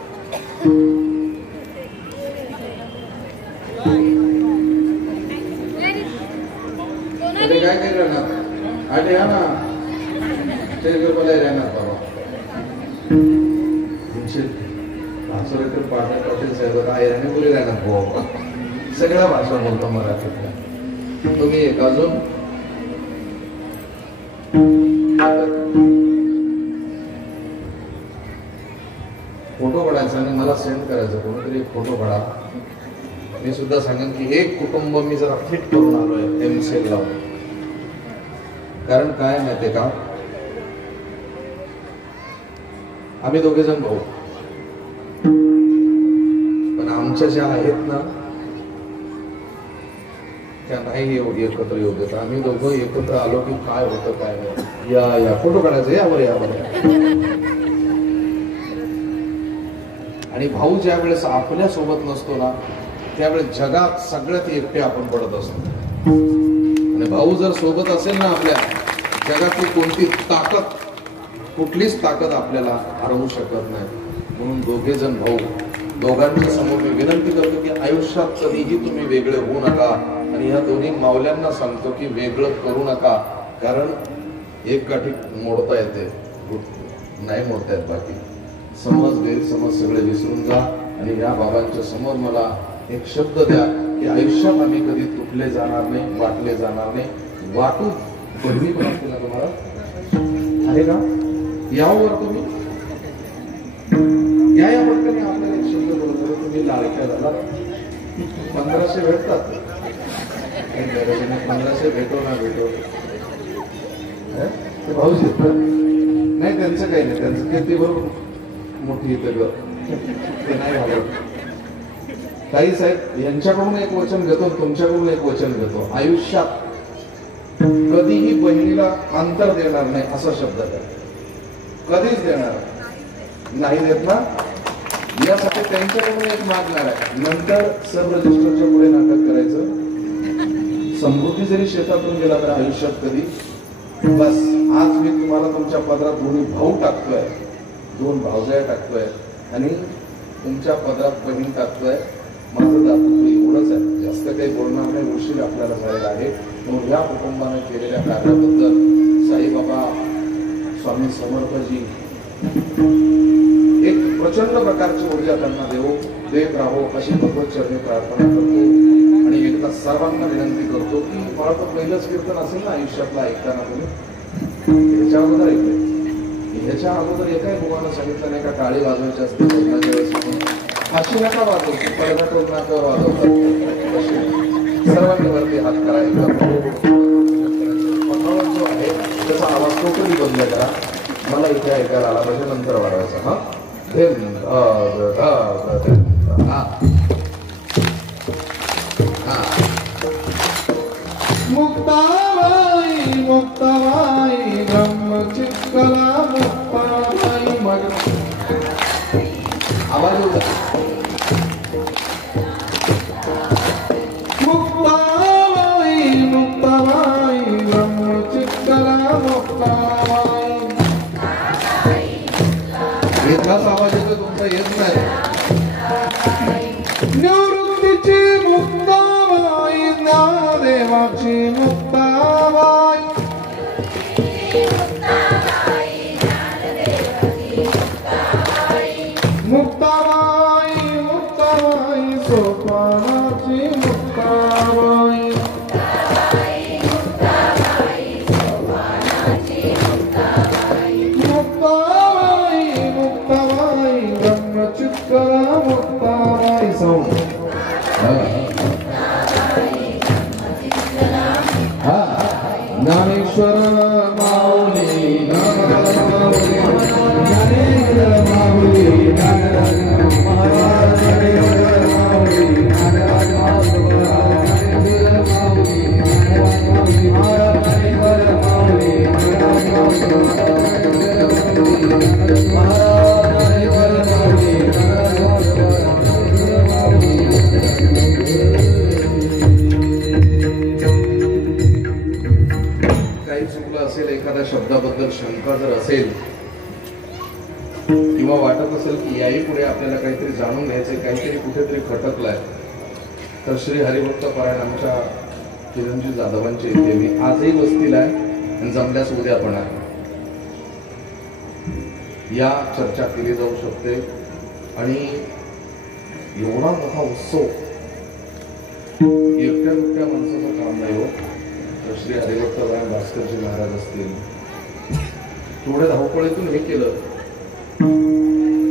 काय काय करणार? आठ या ना राहणार बाबा. पाटील साहेब आयराने बोली राहणार भाऊ. सगळ्या भाषा बोलतो मराठीतल्या. तुम्ही एक अजून फोटो काढायचा आणि मला सेंड करायचं. कोणीतरी एक फोटो काढा. मी सुद्धा सांगेन की एक कुटुंब मी जरा फिट करून आलोय एमसेल ला. कारण काय माहितीये का, आम्ही दोघे जण भाऊ, पण आमच्या ज्या आहेत ना त्या नाही एकत्र येऊ देत. आम्ही दोघं एकत्र आलो की काय होतं काय नाही. या फोटो काढायचं यावर. आणि भाऊ ज्या वेळेस आपल्या सोबत नसतो ना त्यावेळेस जगात सगळ्यात एकटे आपण पडत असतो. आणि भाऊ जर सोबत असेल ना आपल्या, जगातली कोणती ताकद, कुठलीच ताकद आपल्याला हरवू शकत नाही. म्हणून दोघे जण भाऊ, दोघांच्या समोर मी विनंती करतो की आयुष्यात कधीही तुम्ही वेगळे होऊ नका. आणि या दोन्ही मावल्यांना सांगतो की वेगळं करू नका. कारण एक गाठी मोडता येते, नाही मोडता येत बाकी. समज गैरसमज सगळे विसरून जा. आणि या बाबांच्या समोर मला एक शब्द द्या की की आयुष्यात आम्ही कधी तुटले जाणार नाही, वाटले जाणार नाही. वाटू बहिणी पण असतील ना तुम्हाला, आहे का? यावर तुम्ही या पटकन आपल्याला एक शब्द बोलतो, तुम्ही लाडक्या झाला 1500 भेटतात. 1500 भेटो ना भेटो ते भाऊजी नाही, त्यांचं काही नाही, त्यांचं किती बरोबर मोठी इथं घर ते नाही घालत. काही साहेब यांच्याकडून एक वचन घेतो, तुमच्याकडून एक वचन घेतो, आयुष्यात कधीही बहिणीला अंतर देणार नाही असा शब्द द्या. कधीच देणार नाही. देत ना, यासाठी त्यांच्याकडून एक मागणार आहे. नंतर सब रजिस्टरच्या पुढे नाटक करायचं. समृद्धी जरी शेतातून गेला तर आयुष्यात कधी बस. आज मी तुम्हाला तुमच्या पदरात दोन्ही भाऊ टाकतोय, 2 भावजया टाकतोय आणि तुमच्या पदरात बहीण टाकतोय. माझं दातृत्व एवढंच आहे, जास्त काही बोलणार नाही, उशीर आपल्याला झालेला आहे. म्हणून या कुटुंबाने केलेल्या कार्याबद्दल साईबाबा स्वामी समर्थजी एक प्रचंड प्रकारची ऊर्जा त्यांना देत राहो अशी भगवत चरणी प्रार्थना करतो. आणि एकदा सर्वांना विनंती करतो की मला तर पहिलंच कीर्तन असेल ना आयुष्यातला ऐकताना तुम्ही, ह्याच्या अगोदर ऐकलंय, ह्याच्या अगोदर एकाही मुलानं सांगितलं नाही का टाळी वाजवायची असते लग्नाच्या वेळेस, अशी नका वाजवू, पडदा टोलनाच्यावर वाजवतात. सर्वांनी वरती हात करायचा. जो आहे त्याचा आवाज टोटली बंद करा, मला इथे ऐकायला आला पाहिजे, नंतर वाढवायचा. हा मुक्ताबाई मुक्ताबाई ब्रह्मचित्कला मुक्ताबाई. मग आवाज होता मुक्ताबाई मुक्ताबाई ब्रह्मचित्कला मुक्ताबाई. इतकाच आवाज येतो, तुमचा येत नाही. निवृत्तीची मुक्ताबाई, ज्ञानदेवाची मुक्ताबाई. मुक्ताबाई मुक्ताबाई सोपानाची मुक्ताबाई. मुक्ताबाई मुक्ताबाई ब्रह्मचित्कला मुक्ताबाई. ज्ञानेश्वर माऊली ज्ञानेश्वर माऊली महाराज काही चुकलं असेल, एखाद्या शब्दाबद्दल शंका जर असेल किंवा वाटत असेल की याही पुढे आपल्याला काहीतरी जाणून घ्यायचंय, काहीतरी कुठेतरी खटकलाय, तर श्री हरिभक्त पारायण आमच्या चिरंजीव जाधवांचे इथे मी आजही वस्तीला आहे आणि जमल्यास उद्या पण आहे. या चर्चा केली जाऊ शकते आणि एवढा मोठा उत्सव एकट्या दुकट्या माणसाचं काम नाही हो. तर श्री हरिभक्त पारायण भास्करजी महाराज असतील, थोड्या धावपळीतून हे केलं.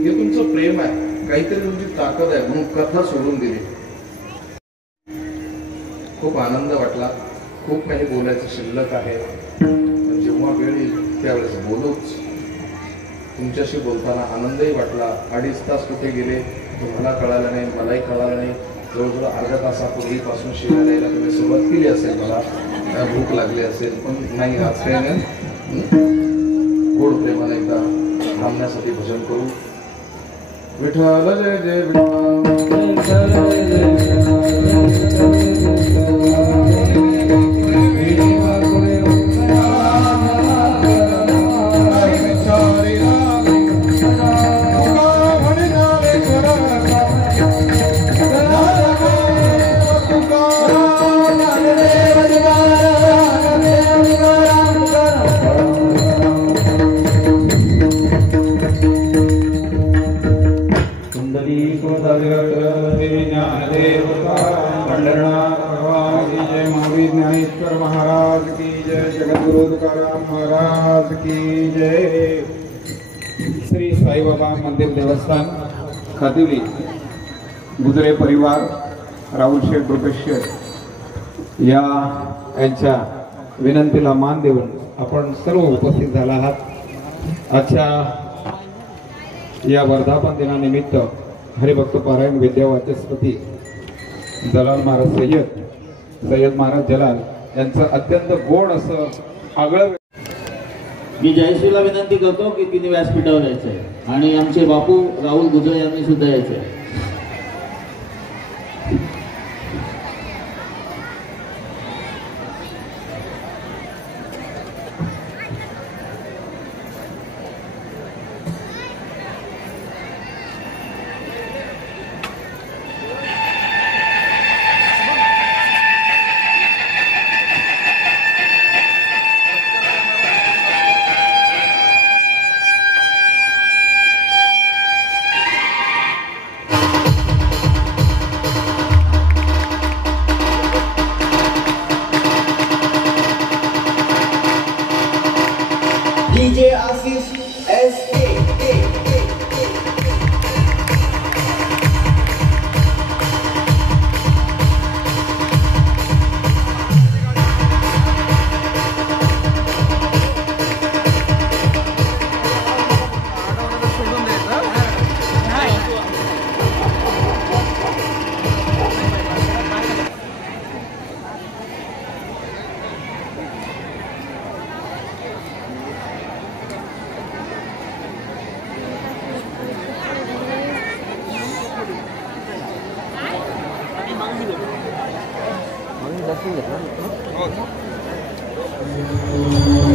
हे तुमचं प्रेम आहे, काहीतरी तुमची ताकद आहे म्हणून कथा सोडून दिली. खूप आनंद वाटला. खूप काही बोलायचं शिल्लक आहे, पण जेव्हा वेळ येईल त्यावेळेस बोलूच. तुमच्याशी बोलताना आनंदही वाटला. 2.5 तास कुठे गेले तुम्हाला कळालं नाही, मलाही कळालं नाही. जवळजवळ अर्ध्या तासापूर्वीपासून शिवायला यायला तुम्ही सुरुवात केली असेल, मला भूक लागली असेल, पण नाही आज काही नाही. गोड प्रेमाने एकदा थांबण्यासाठी भजन करू. विठ्ठल जय जय ज्ञानदेव तुकाराम महाराज की जय. श्री साईबाबा मंदिर देवस्थान खादिवली गुजरे परिवार राहुल शेठ रुपेश शेठ यांच्या विनंतीला मान देऊन आपण सर्व उपस्थित झाला आहात. आजच्या या वर्धापन दिनानिमित्त हरिभक्त पारायण विद्यावाचस्पती जलाल महाराज सय्यद महाराज जलाल यांचं अत्यंत गोड असं आगळं. मी जयश्रीला विनंती करतो की तिने व्यासपीठावर यायचंय आणि आमचे बापू राहुल गुजरे यांनी सुद्धा यायचंय. DJ Assis SK. हो.